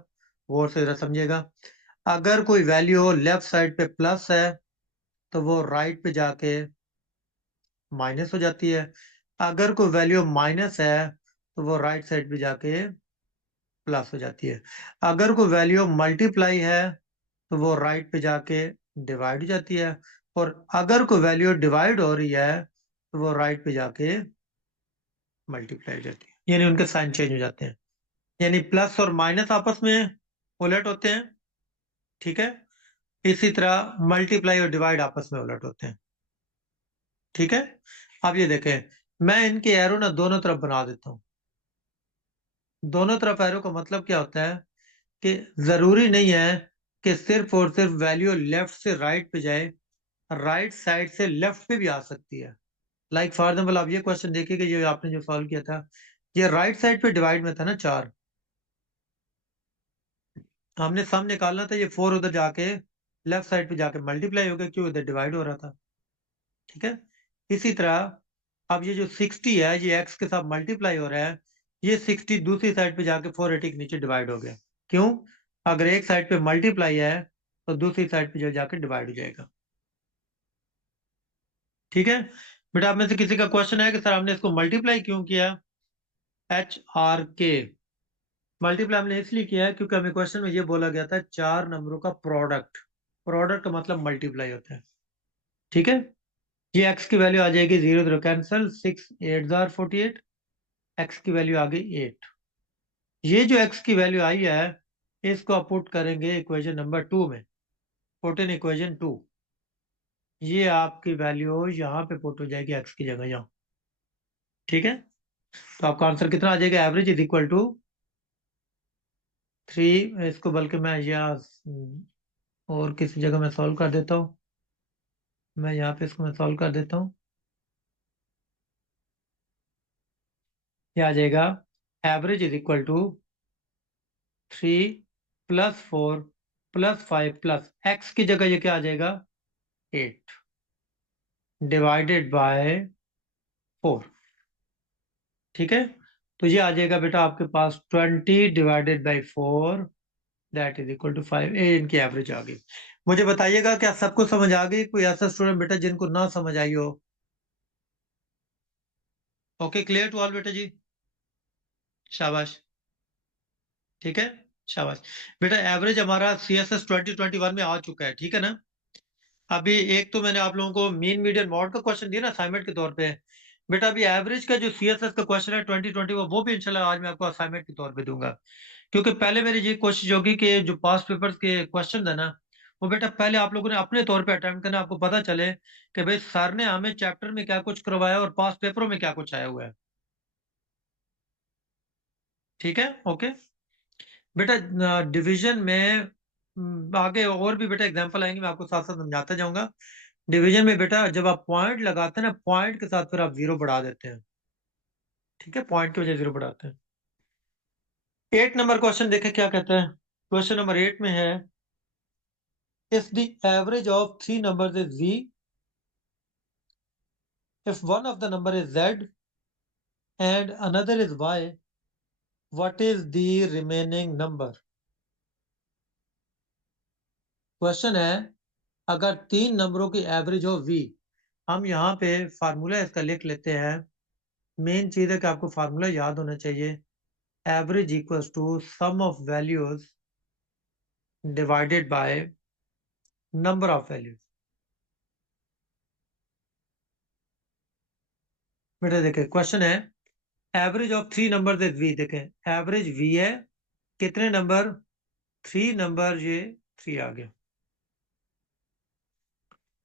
गौर से जरा समझिएगा। अगर कोई वैल्यू हो लेफ्ट साइड पे प्लस है, तो वो राइट पे जाके माइनस हो जाती है। अगर कोई वैल्यू माइनस है, तो वो राइट साइड पे जाके प्लस हो जाती है। अगर कोई वैल्यू मल्टीप्लाई है, तो वो राइट पे जाके डिवाइड हो जाती है, और अगर कोई वैल्यू डिवाइड हो रही है तो वो राइट पे जाके मल्टीप्लाई हो जाती है, यानी उनके साइन चेंज हो जाते हैं, यानी प्लस और माइनस आपस में उलट होते हैं। ठीक है, इसी तरह मल्टीप्लाई और डिवाइड आपस में उलट होते हैं। ठीक है, अब ये देखें, मैं इनके एरो ना दोनों तरफ बना देता हूं। दोनों तरफ एरो का मतलब क्या होता है कि जरूरी नहीं है कि सिर्फ और सिर्फ वैल्यू लेफ्ट से राइट पे जाए, राइट साइड से लेफ्ट पे भी आ सकती है। लाइक फॉर एग्जाम्पल आप ये क्वेश्चन देखिए कि जो आपने जो सॉल्व किया था, ये राइट साइड पे डिवाइड में था ना 4, हमने सम निकालना था, ये 4 उधर जाके लेफ्ट साइड पे जाके मल्टीप्लाई हो गया क्यों, इधर डिवाइड हो रहा था। ठीक है, इसी तरह अब ये जो 60 है ये x के साथ मल्टीप्लाई हो रहा है, ये 60 दूसरी साइड पे जाके 480 के नीचे डिवाइड हो गया। क्यों, अगर एक साइड पे मल्टीप्लाई है तो दूसरी साइड पे जो जाके डिवाइड हो जाएगा। ठीक है बेटा, आप में से किसी का क्वेश्चन है कि सर हमने इसको मल्टीप्लाई क्यों किया? HRK मल्टीप्लाई हमने इसलिए किया है क्योंकि हमें क्वेश्चन में ये बोला गया था 4 नंबरों का प्रोडक्ट, प्रोडक्ट का मतलब मल्टीप्लाई होता है। ठीक है, ये x की वैल्यू आ जाएगी 0 0 कैंसिल, 6 8 जार 48, x की वैल्यू आ गई 8। ये जो x की वैल्यू आई है इसको आप पुट करेंगे इक्वेशन नंबर 2 में, पुट इन इक्वेशन 2, ये आपकी वैल्यू यहाँ पे पुट हो जाएगी x की जगह यहाँ। ठीक है, तो आपका आंसर कितना आ जाएगा? एवरेज इज इक्वल टू 3, इसको बल्कि मैं यहाँ और किसी जगह में सॉल्व कर देता हूँ, मैं यहाँ पे इसको मैं सॉल्व कर देता हूँ। ये आ जाएगा average is equal to 3 plus 4 plus 5 plus x की जगह ये क्या आ जाएगा? 8 डिवाइडेड बाय 4। ठीक है, तो ये आ जाएगा बेटा आपके पास 20 divided by 4 that is equal to 5। ये इनकी एवरेज आ गई। मुझे बताइएगा क्या सबको समझ आ गई? कोई ऐसा स्टूडेंट बेटा जिनको ना समझ आई हो? ओके, क्लियर टू ऑल बेटा जी? शाबाश। ठीक है, शाबाश बेटा। एवरेज हमारा CSS 2021 में आ चुका है, ठीक है ना? अभी एक तो मैंने आप लोगों को मीन मीडियन मॉड का क्वेश्चन दिया ना असाइनमेंट के तौर पे। बेटा अभी एवरेज का जो CSS का क्वेश्चन है 2020 वो भी इंशाल्लाह आज मैं आपको असाइनमेंट के तौर पे दूंगा। क्योंकि पहले मेरी ये कोशिश होगी कि जो पास्ट पेपर्स के क्वेश्चन है ना, वो बेटा पहले आप लोगों ने अपने तौर पे अटेम्प्ट करना, आपको पता चले कि भाई सर ने हमें चैप्टर में क्या कुछ करवाया और पास्ट पेपरों में क्या कुछ आया हुआ है। ठीक है, ओके बेटा। डिवीजन में आगे और भी बेटा एग्जांपल आएंगे, मैं आपको साथ साथ समझाता जाऊंगा। डिवीजन में बेटा जब आप पॉइंट लगाते हैं ना, पॉइंट के साथ फिर आप जीरो बढ़ा देते हैं। ठीक है, पॉइंट की वजह जीरो बढ़ाते हैं। 8 नंबर क्वेश्चन देखें क्या कहता है। क्वेश्चन नंबर 8 में है, if the average of three numbers is v, if one of the number is z and another is y, what is the remaining number? Question है, अगर 3 नंबरों की एवरेज हो v, हम यहाँ पे फार्मूला इसका लिख लेते हैं। मेन चीज है कि आपको फार्मूला याद होना चाहिए। Average equals to sum of values divided by number of values. बेटा देखें, क्वेश्चन है average of 3 number is v। देखें एवरेज v है, कितने नंबर? 3 नंबर, ये 3 आ गया।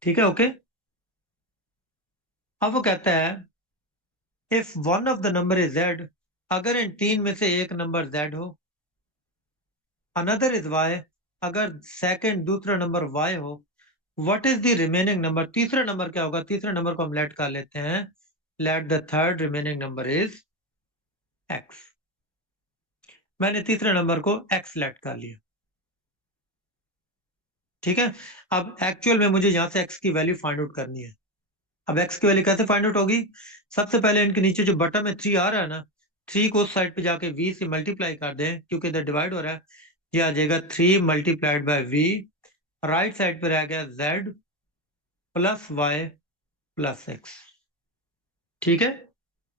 ठीक है, ओके। अब वो कहता है if one of the number is z, अगर इन 3 में से एक नंबर z हो, अनदर इज y, अगर सेकंड दूसरा नंबर y हो, what is the remaining number? तीसरा नंबर क्या होगा? तीसरे नंबर को हम लेट कर लेते हैं, let the third remaining number is x। मैंने तीसरे नंबर को x लेट कर लिया। ठीक है, अब एक्चुअल में मुझे यहां से x की वैल्यू फाइंड आउट करनी है। अब x की वैल्यू कैसे फाइंड आउट होगी? सबसे पहले इनके नीचे जो बटन में 3 आ रहा है ना, 3 को उस साइड पे जाके v से मल्टीप्लाई कर दें, क्योंकि इधर डिवाइड हो रहा है। ये आ जाएगा 3 multiplied by v, right side पे रह गया z plus Y plus X. ठीक है,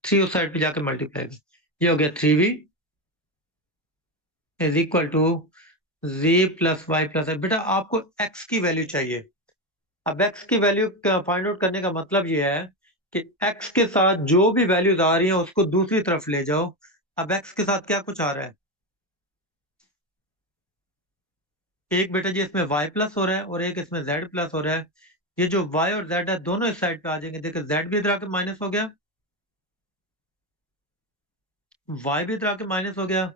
3 उस साइड पे जाके मल्टीप्लाई, ये हो गया 3v is equal to z plus Y plus X. बेटा आपको x की वैल्यू चाहिए। अब x की वैल्यू फाइंड आउट करने का मतलब ये है कि x के साथ जो भी वैल्यूज आ रही हैं उसको दूसरी तरफ ले जाओ। अब x के साथ क्या कुछ आ रहा है, एक बेटा जी इसमें y प्लस हो रहा है और एक इसमें z प्लस हो रहा है। ये जो y और z है दोनों इस साइड पे आ जाएंगे। देखिए z भी इधर आके माइनस हो गया, y भी इधर आके माइनस हो गया,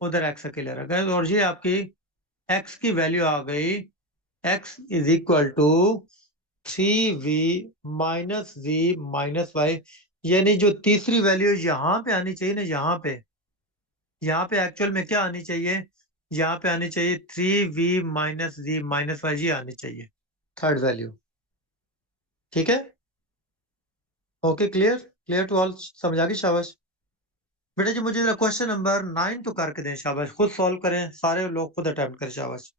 उधर x अकेले रह गए और ये आपकी x की वैल्यू आ गई, x is equal to 3v minus v minus Y. यानी जो तीसरी वैल्यू यहाँ पे आनी चाहिए ना, यहाँ पे एक्चुअल में क्या आनी चाहिए, यहाँ पे आनी चाहिए 3v minus v minus Y, जी आनी चाहिए थर्ड वैल्यू। ठीक है, okay, clear clear to all, समझ आ गई, शाबाश। बेटा जी मुझे क्वेश्चन नंबर 9 तो करके दें, शाबाश, खुद सॉल्व करें, सारे लोग खुद अटेम्प्ट करें, शाबाश।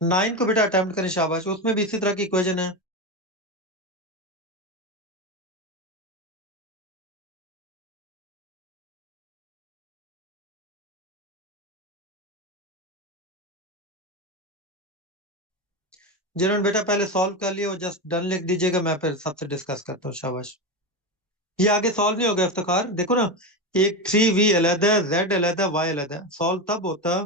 9 को बेटा अटेम्प्ट करें, शाबाश, उसमें भी इसी तरह की इक्वेशन है। जिन्होंने बेटा पहले सॉल्व कर लिया वो जस्ट डन लिख दीजिएगा, मैं फिर सबसे डिस्कस करता हूँ, शाबाश। ये आगे सॉल्व नहीं हो गया इफ्तिखार, देखो ना, एक 3v अलहदा है, z अलहदा है, y अलहदा है। सॉल्व तब होता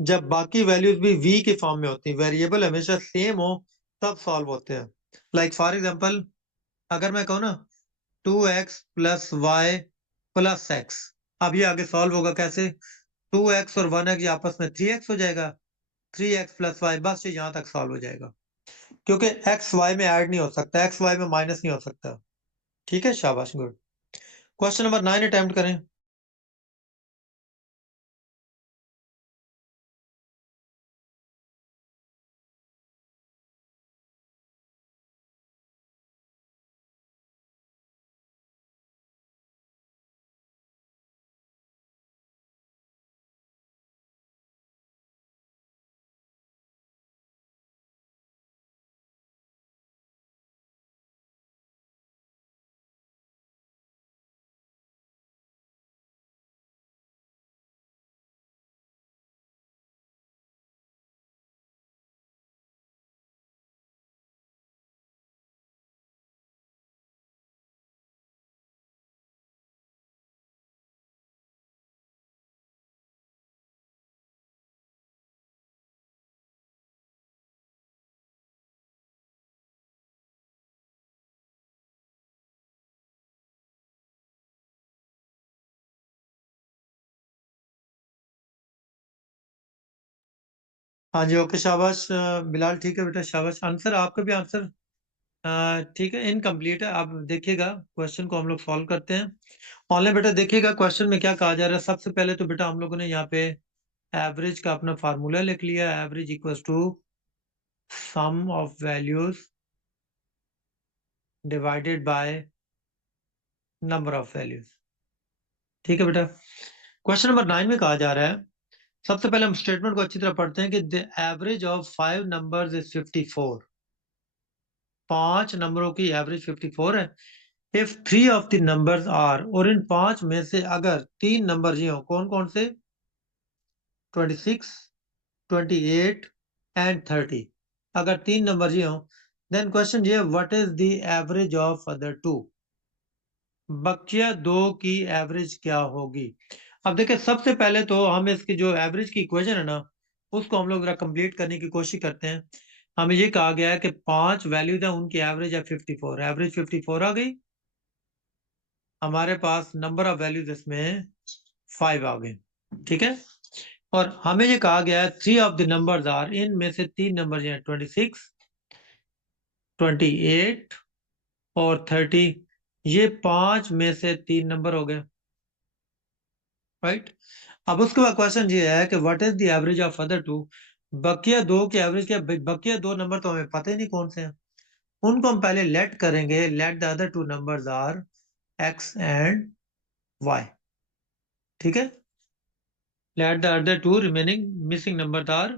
जब बाकी वैल्यूज भी v के फॉर्म में होती हैं, वेरिएबल हमेशा सेम हो तब सॉल्व होते हैं। लाइक फॉर एग्जांपल अगर मैं कहूँ ना 2x plus Y plus x, अब ये आगे सॉल्व होगा कैसे, 2x और 1x ये आपस में 3x हो जाएगा, 3x प्लस वाई, बस ये यहाँ तक सॉल्व हो जाएगा, क्योंकि x y में ऐड नहीं हो सकता, x y में माइनस नहीं हो सकता। ठीक है, शाबाश, गुड। क्वेश्चन नंबर 9 अटेम्प्ट करें। हाँ जी, ओके, शाबाश, बिलाल, ठीक है बेटा, शाबाश। आंसर आपका भी आंसर ठीक है, इनकम्प्लीट है। आप देखिएगा क्वेश्चन को हम लोग सॉल्व करते हैं ऑनलाइन। बेटा देखिएगा क्वेश्चन में क्या कहा जा रहा है। सबसे पहले तो बेटा हम लोगों ने यहाँ पे एवरेज का अपना फार्मूला लिख लिया, average equals to sum of values divided by number of values. ठीक है बेटा, क्वेश्चन नंबर 9 में कहा जा रहा है, सबसे पहले हम स्टेटमेंट को अच्छी तरह पढ़ते हैं कि the average of 5 numbers is 54। 5 नंबरों की एवरेज 54 है। If 3 of the numbers are, और इन 5 में से अगर 3 नंबर ये हो, कौन कौन से, 26, 28 एंड 30, अगर 3 नंबर ये हो, देन क्वेश्चन ये, what is the average of other 2, बकिया 2 की एवरेज क्या होगी। अब देखिए सबसे पहले तो हम इसकी जो एवरेज की इक्वेशन है ना, उसको हम लोग जरा कंप्लीट करने की कोशिश करते हैं। हमें ये कहा गया है कि 5 वैल्यूज है, उनकी एवरेज है 54, एवरेज 54 आ गई, हमारे पास नंबर ऑफ वैल्यूज इसमें 5 आ गए। ठीक है, और हमें ये कहा गया है 3 ऑफ द नंबर्स आर, इनमें से 3 नंबर हैं 26, 28 और 30, ये 5 में से 3 नंबर हो गए, राइट। अब उसके बाद क्वेश्चन ये है कि what is the average of other 2, बकिया 2 की एवरेज क्या, बकिया 2 नंबर तो हमें पता ही नहीं कौन से हैं, उनको हम पहले लेट करेंगे, let the other 2 numbers are x and y। ठीक है, let the other two remaining missing numbers are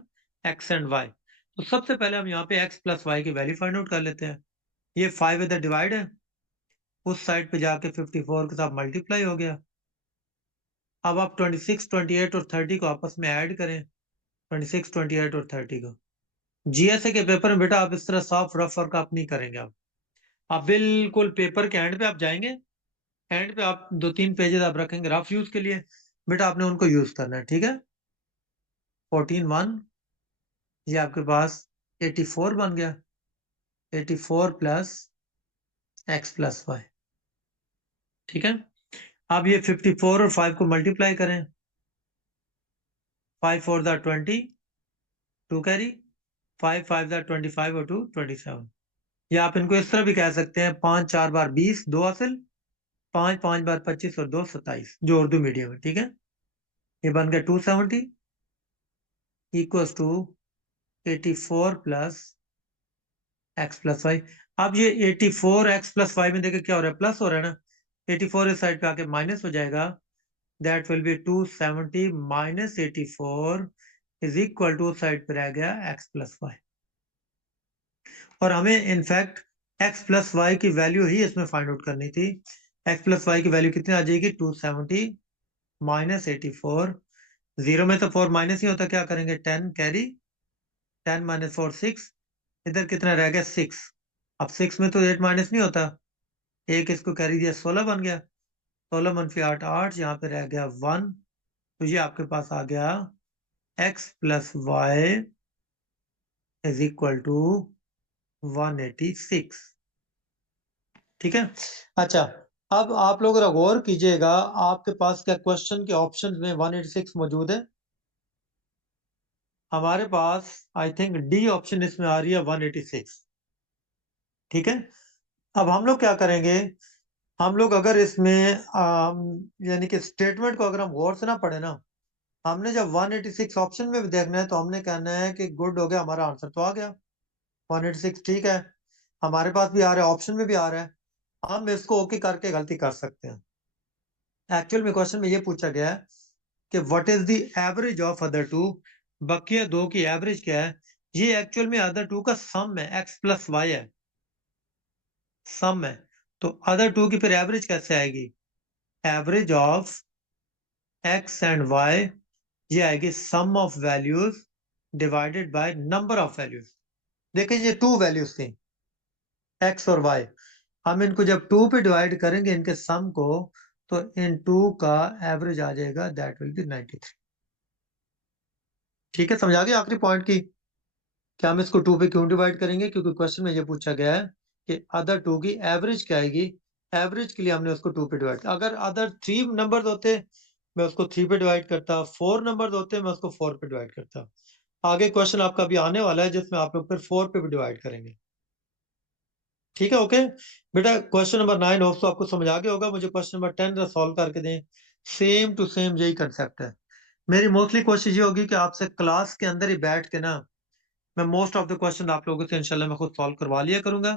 x and y। तो सबसे पहले हम यहाँ पे x प्लस y की वैल्यू फाइंड आउट कर लेते हैं। ये 5 इधर डिवाइड है, उस साइड पे जाके 54 के साथ मल्टीप्लाई हो गया। अब आप 26, 28 और 30 को आपस में ऐड करें, 26, 28 और 30 को। जीएसए के पेपर में बेटा आप इस तरह सॉफ्ट रफ वर्क आप नहीं करेंगे। आप बिल्कुल पेपर के एंड पे आप जाएंगे, एंड पे आप 2-3 पेजेस आप रखेंगे रफ यूज के लिए, बेटा आपने उनको यूज करना है, ठीक है। 14(1), ये आपके पास 84 बन गया, 84 प्लस एक्स प्लस वाई, ठीक है। अब ये 54 और 5 को मल्टीप्लाई करें, 5 4 दा 20, 2 कैरी, 5 5 दा 25 और 2 27। या आप इनको इस तरह भी कह सकते हैं, 5 4 बार 20, 2 हासिल, 5 5 बार 25 और 2 27, जो उर्दू मीडियम है, ठीक है। ये बन गया 270 equals to 84 plus X plus Y. अब ये 84 एक्स प्लस वाई में देखिए क्या हो रहा है, प्लस हो रहा है ना। 84 इस साइड पे आके माइनस हो जाएगा, that will be 270 minus 84 is equal to side पे रह गया एक्स प्लस वाई। और हमें इनफैक्ट एक्स प्लस वाई की वैल्यू ही इसमें फाइंड आउट करनी थी। एक्स प्लस वाई की वैल्यू कितनी आ जाएगी, 270 माइनस 84। जीरो में तो 4 माइनस ही होता, क्या करेंगे, 10 कैरी, 10 माइनस 4 6, इधर कितना रह गया 6। अब 6 में तो 8 माइनस नहीं होता, एक इसको कैरी दिया, 16 बन गया, 16 मनफी 8 8, यहाँ पे रह गया 1। तो ये आपके पास आ गया X plus Y is equal to 186, ठीक है। अच्छा, अब आप लोग अगर गौर कीजिएगा, आपके पास क्या क्वेश्चन के ऑप्शन में 186 मौजूद है? हमारे पास आई थिंक डी ऑप्शन इसमें आ रही है 186, ठीक है। अब हम लोग क्या करेंगे, हम लोग अगर इसमें यानी कि स्टेटमेंट को अगर हम गौर से ना पढ़े ना, हमने जब 186 ऑप्शन में भी देखना है तो हमने कहना है कि गुड हो गया, हमारा आंसर तो आ गया 186, ठीक है, हमारे पास भी आ रहा है, ऑप्शन में भी आ रहा है, हम इसको ओके करके गलती कर सकते हैं। एक्चुअल में क्वेश्चन में ये पूछा गया है कि what is the average of other two, बकिया दो की एवरेज क्या है। ये एक्चुअल में अदर टू का सम है, एक्स प्लस वाई है, सम है। तो अदर टू की फिर एवरेज कैसे आएगी, average of X and Y, ये आएगी sum of values divided by number of values. देखिए ये 2 वैल्यूज थी, एक्स और वाई, हम इनको जब 2 पे डिवाइड करेंगे इनके सम को, तो इन 2 का एवरेज आ जाएगा, दैट विल बी 93, ठीक है। समझ आ गया आखिरी पॉइंट की, कि हम इसको 2 पे क्यों डिवाइड करेंगे, क्योंकि क्वेश्चन में ये पूछा गया है कि अदर 2 की एवरेज क्या आएगी, एवरेज के लिए हमने उसको 2 पे डिवाइड, अगर अदर 3 नंबर होते मैं उसको 3 पे डिवाइड करता, 4 नंबर होते मैं उसको 4 पे डिवाइड करता। आगे क्वेश्चन आपका भी आने वाला है जिसमें आप लोग फिर 4 पे भी डिवाइड करेंगे, ठीक है, ओके। बेटा क्वेश्चन नंबर 9 होप तो आपको समझ आ गया होगा, मुझे क्वेश्चन नंबर 10 सॉल्व करके दें। सेम टू सेम यही कंसेप्ट है। मेरी मोस्टली कोशिश ये होगी कि आपसे क्लास के अंदर ही बैठ के ना, मैं मोस्ट ऑफ द क्वेश्चन आप लोगों से इंशाल्लाह मैं खुद सॉल्व करवा लिया करूंगा,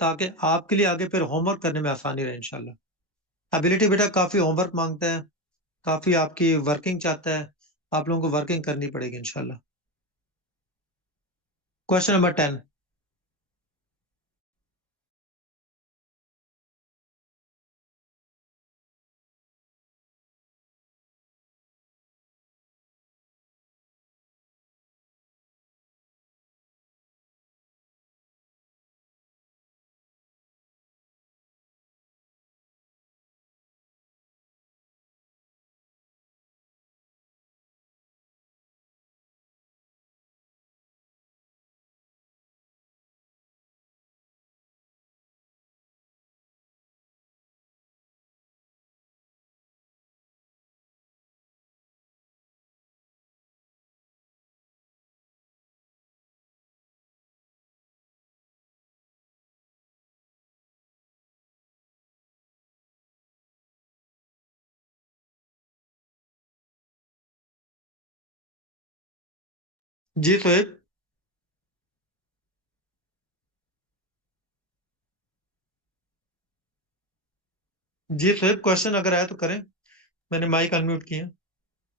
ताकि आपके लिए आगे फिर होमवर्क करने में आसानी रहे इंशाल्लाह। एबिलिटी बेटा काफी होमवर्क मांगता है, काफी आपकी वर्किंग चाहता है, आप लोगों को वर्किंग करनी पड़ेगी इंशाल्लाह। Question number 10। जी सोएब, जी सोएब, क्वेश्चन अगर आया तो करें, मैंने माइक अनम्यूट किया।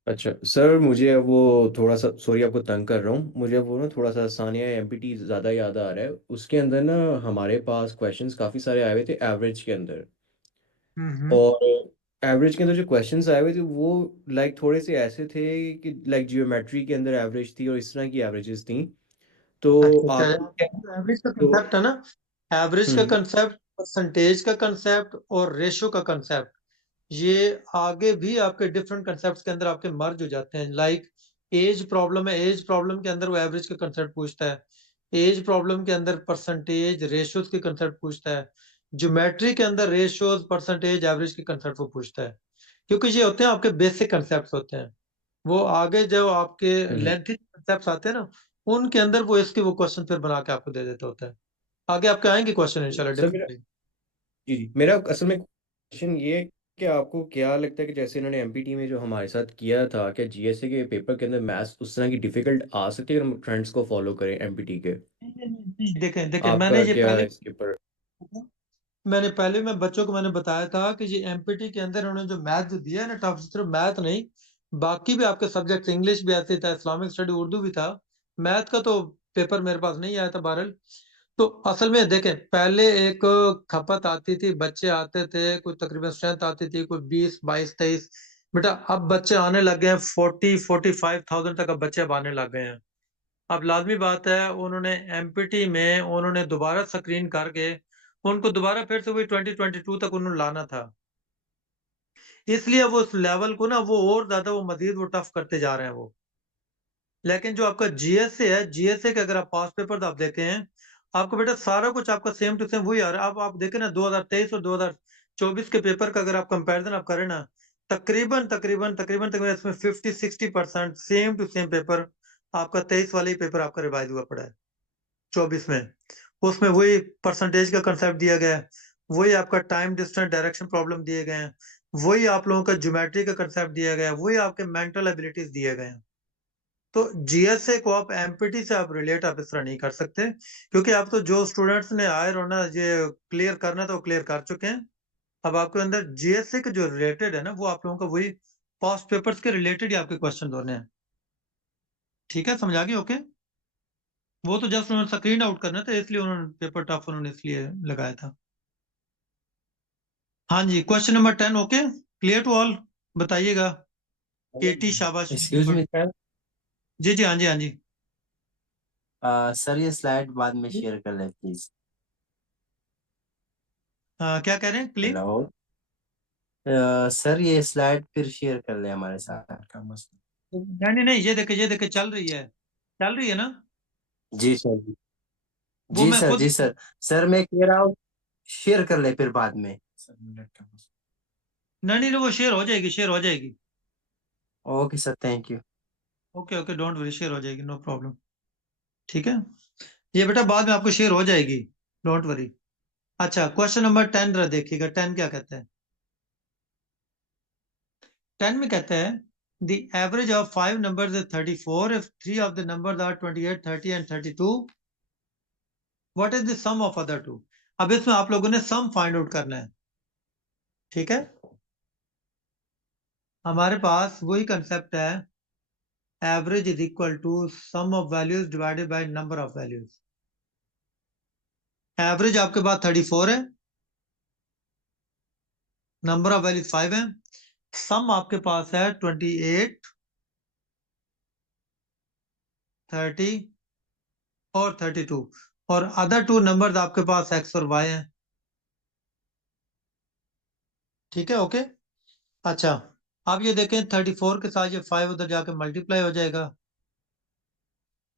अच्छा सर, मुझे अब वो थोड़ा सा, सॉरी आपको तंग कर रहा हूँ, मुझे अब वो ना थोड़ा सा सानिया एमपीटी ज़्यादा याद आ रहा है। उसके अंदर ना हमारे पास क्वेश्चंस काफ़ी सारे आए हुए थे एवरेज के अंदर। हम्म। और एवरेज के अंदर जो क्वेश्चंस आए हुए थे वो लाइक थोड़े से ऐसे थे कि लाइक जियोमेट्री के अंदर एवरेज थी और इस तरह की एवरेजेस थी। तो अच्छा अच्छा, आपको क्या एवरेज का तो कंसेप्ट है ना, एवरेज का हम्म कंसेप्ट, परसेंटेज का कंसेप्ट और रेशियो का कंसेप्ट, ये आगे भी आपके डिफरेंट कंसेप्ट के अंदर आपके मर्ज हो जाते हैं। लाइक एज प्रॉब्लम है, एज प्रॉब्लम के अंदर वो एवरेज का कंसेप्ट पूछता है। एज प्रॉब्लम के अंदर परसेंटेज रेशियोज के कंसेप्ट पूछता है। ज्योमेट्री के अंदर रेशियोज परसेंटेज एवरेज के कंसेप्ट को पूछता है, क्योंकि ये होते हैं आपके बेसिक कंसेप्ट होते हैं। वो आगे जो आपके हम्म। लेंथी कंसेप्ट आते हैं ना, उनके अंदर वो इसके वो क्वेश्चन फिर बना के आपको दे देते होता है। आगे आपके आएंगे क्वेश्चन इंशाल्लाह सर मेरा डिफरेंटली। जी जी मेरा असल में क्वेश्चन ये है कि आपको क्या लगता है कि जैसे इन्होंने एमपीटी में जो हमारे साथ किया था, क्या जीएसए के पेपर के अंदर मैथ्स उस तरह की डिफिकल्ट आ सकती है अगर हम ट्रेंड्स को फॉलो करें एमपीटी के? देखें देखें, मैंने आपका ये क्या पहले, इसके ऊपर? मैं बच्चों को मैंने बताया था कि ये एमपीटी के अंदर उन्होंने जो मैथ जो दिया है ना टफ, सिर्फ मैथ नहीं, बाकी भी आपके सब्जेक्ट, इंग्लिश भी आती था, इस्लामिक स्टडी उर्दू भी था। मैथ का तो पेपर मेरे पास नहीं आया था बहरल। तो असल में देखें, पहले एक खपत आती थी, बच्चे आते थे, कोई तकरीबन स्ट्रेंथ आती थी कोई 20 22 23। बेटा अब बच्चे आने लग गए हैं 40 45,000 तक, अब बच्चे अब आने लग गए हैं। अब लाजमी बात है, उन्होंने एमपीटी में उन्होंने दोबारा स्क्रीन करके उनको दोबारा फिर से वही 2022 तक उन्होंने लाना था। इसलिए वो उस लेवल को ना वो और ज्यादा वो मजीद वो टफ करते जा रहे हैं वो। लेकिन जो आपका जीएसए है, जीएसए के अगर आप पास पेपर आप देखे हैं, आपको बेटा सारा कुछ आपका सेम टू सेम वही आ रहा है। अब आप देखें ना 2023 और 2024 के पेपर का अगर आप कंपैरिजन आप करें ना, तकरीबन तकरीबन तकरीबन तकरीबन इसमें 50 60% सेम टू सेम पेपर आपका 23 वाले ही पेपर आपका रिवाइज हुआ पड़ा है 24 में। उसमें वही परसेंटेज का कंसेप्ट दिया गया है, वही आपका टाइम डिस्टेंस डायरेक्शन प्रॉब्लम दिए गए हैं, वही आप लोगों का ज्योमेट्री का कंसेप्ट दिया गया है, वही आपके मेंटल एबिलिटीज दिए गए हैं। तो जीएसए को आप एमपीटी से आप रिलेट आप इस तरह नहीं कर सकते, क्योंकि आप तो जो स्टूडेंट्स ने आए हो ना ये क्लियर करना तो क्लियर कर चुके हैं। अब आपके अंदर जीएसए के जो रिलेटेड है ना, वो आप लोगों का वही पास्ट पेपर्स के रिलेटेड ही आपके क्वेश्चन होने हैं। ठीक है, समझ आ गई? ओके, वो तो जस्ट उन्होंने स्क्रीन आउट करना था, इसलिए उन्होंने पेपर टफ उन्होंने इसलिए लगाया था। हाँ जी, question number 10 okay, clear to all? बताइएगा। 80 शाबाश, very excuse good. Me sir, जी जी, हाँ जी हाँ जी। सर ये स्लाइड बाद में शेयर कर लें प्लीज। क्या कह रहे हैं क्लिक? हेलो सर, ये स्लाइड फिर शेयर कर ले हमारे साथ। नहीं नहीं नहीं, ये देखे चल रही है ना? जी सर जी। वो जी मैं सर, खुद, जी सर। सर मैं कह रहा हूँ शेयर कर ले फिर बाद में। नहीं नहीं नहीं, वो शेयर हो जाएगी, शेयर हो जाएगी। Okay sir, thank you. Okay okay, don't worry, share हो जाएगी, नो प्रॉब्लम। ठीक है, ये बेटा बाद में आपको शेयर हो जाएगी, डोंट वरी। अच्छा, क्वेश्चन नंबर 10 जरा देखिएगा, 10 क्या कहता है? 10 में कहता है the average of 5 numbers is 34 if 3 of the numbers are 28 30 and 32, what is the sum of other two? अब इसमें आप लोगों ने सम फाइंड आउट करना है। ठीक है, हमारे पास वही कंसेप्ट है, average is equal to sum of values divided by number of values. Average आपके पास 34 है, नंबर ऑफ वैल्यूज 5 है, सम आपके पास है 28 30 और 32, और अदर टू नंबर्स आपके पास एक्स और वाई हैं। ठीक है, ओके। अच्छा, अब ये देखें 34 के साथ ये 5 उधर जाके मल्टीप्लाई हो जाएगा,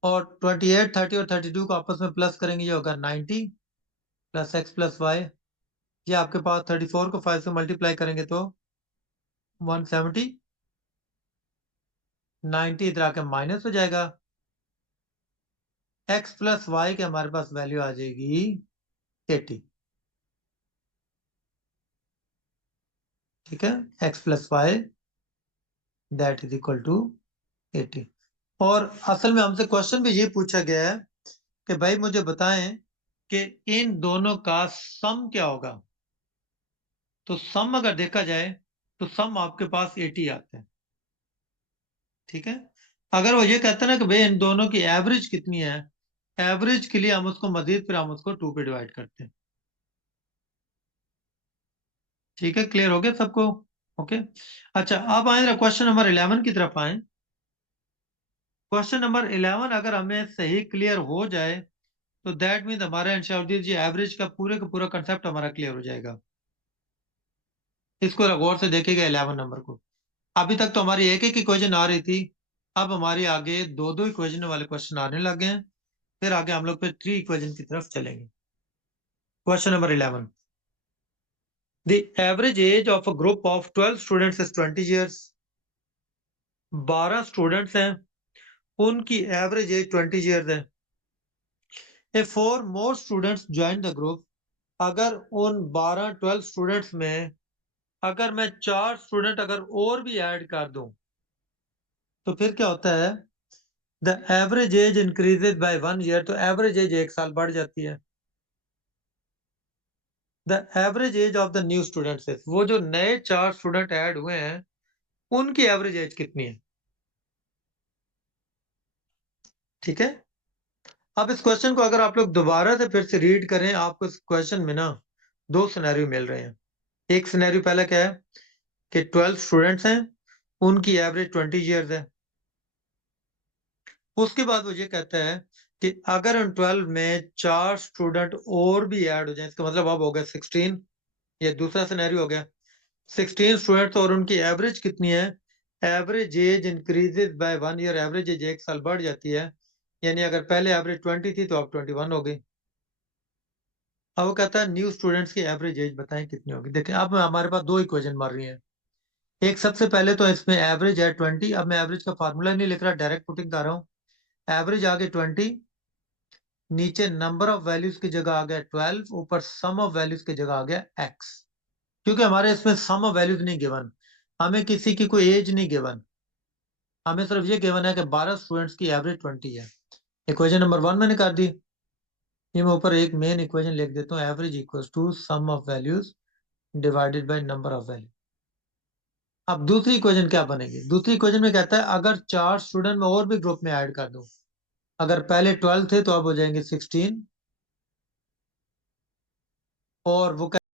और 28 30 और 32 को आपस में प्लस करेंगे, ये होगा 90 प्लस एक्स प्लस वाई। ये आपके पास 34 को 5 से मल्टीप्लाई करेंगे तो 170, 90 इधर आके माइनस हो जाएगा, एक्स प्लस वाई के हमारे पास वैल्यू आ जाएगी 80। ठीक है, X plus Y that is equal to 80। और असल में हमसे क्वेश्चन भी ये पूछा गया है कि भाई मुझे बताएं कि इन दोनों का सम क्या होगा। तो सम अगर देखा जाए तो सम आपके पास 80 आते हैं। ठीक है, अगर वो ये कहते हैं ना कि भाई इन दोनों की एवरेज कितनी है, एवरेज के लिए हम उसको मजीद फिर हम उसको 2 पे डिवाइड करते हैं। ठीक है, क्लियर हो गया सबको? ओके अच्छा, अब आए क्वेश्चन नंबर 11 की तरफ आए। क्वेश्चन नंबर 11 अगर हमें सही क्लियर हो जाए तो दैट मीन हमारा अंशावधि जी एवरेज का पूरा कंसेप्ट हमारा क्लियर हो जाएगा। इसको गौर से देखेगा 11 नंबर को। अभी तक तो हमारी एक एक इक्वेशन आ रही थी, अब हमारी आगे दो दो इक्वेशन वाले क्वेश्चन आने लगे हैं। फिर आगे हम लोग फिर 3 इक्वेशन की तरफ चलेंगे। Question number 11, the average age of a group of 12 students is 20 years। 12 students हैं, उनकी एवरेज एज 20 years है। If 4 more students join the group, अगर उन 12 स्टूडेंट्स में अगर मैं 4 स्टूडेंट अगर और भी ऐड कर दूं तो फिर क्या होता है, the average age increases by 1 year, तो एवरेज एज 1 साल बढ़ जाती है। The average age of the new students is, वो जो नए 4 स्टूडेंट ऐड हुए हैं उनकी एवरेज एज कितनी है। ठीक है, अब इस क्वेश्चन को अगर आप लोग दोबारा से फिर से रीड करें, आपको इस क्वेश्चन में ना 2 सिनेरियो मिल रहे हैं। एक सिनेरियो पहला क्या है कि 12 स्टूडेंट्स हैं, उनकी एवरेज 20 years है। उसके बाद वो ये कहता है कि अगर उन 12 में 4 स्टूडेंट और भी ऐड हो जाए, इसका मतलब अब हो गया 16। ये दूसरा सिनेरियो हो गया। 16 स्टूडेंट्स और उनकी एवरेज कितनी है, average age increases by 1 year, average age 1 साल बढ़ जाती है। यानी अगर पहले एवरेज 20 थी तो अब 21 हो गई। अब वो कहता है न्यू स्टूडेंट्स की एवरेज एज बताएं कितनी होगी। देखिए अब हमारे पास 2 इक्वेशन मर रही हैं। एक सबसे पहले तो इसमें एवरेज है 20। अब मैं एवरेज का फार्मूला नहीं लिख रहा, डायरेक्ट पुटिंग कर रहा हूँ। एवरेज आगे 20, नीचे नंबर ऑफ वैल्यूज की जगह आ गया 12, ऊपर सम ऑफ वैल्यूज की जगह आ गया x। क्योंकि हमारे इसमें सम ऑफ वैल्यूज नहीं गिवन, हमें किसी की कोई एज नहीं गिवन, हमें सिर्फ ये गिवन है कि 12 स्टूडेंट्स की एवरेज 20 है। इक्वेशन नंबर 1 मैंने कर दी। ये मैं ऊपर एक मेन इक्वेशन लिख देता हूँ, average equals to sum of values divided by number of value. अब दूसरी इक्वेशन क्या बनेगी, दूसरी इक्वेशन में कहता है अगर 4 स्टूडेंट मैं और भी ग्रुप में ऐड कर दूं, अगर पहले 12 थे तो अब हो जाएंगे 16, और वो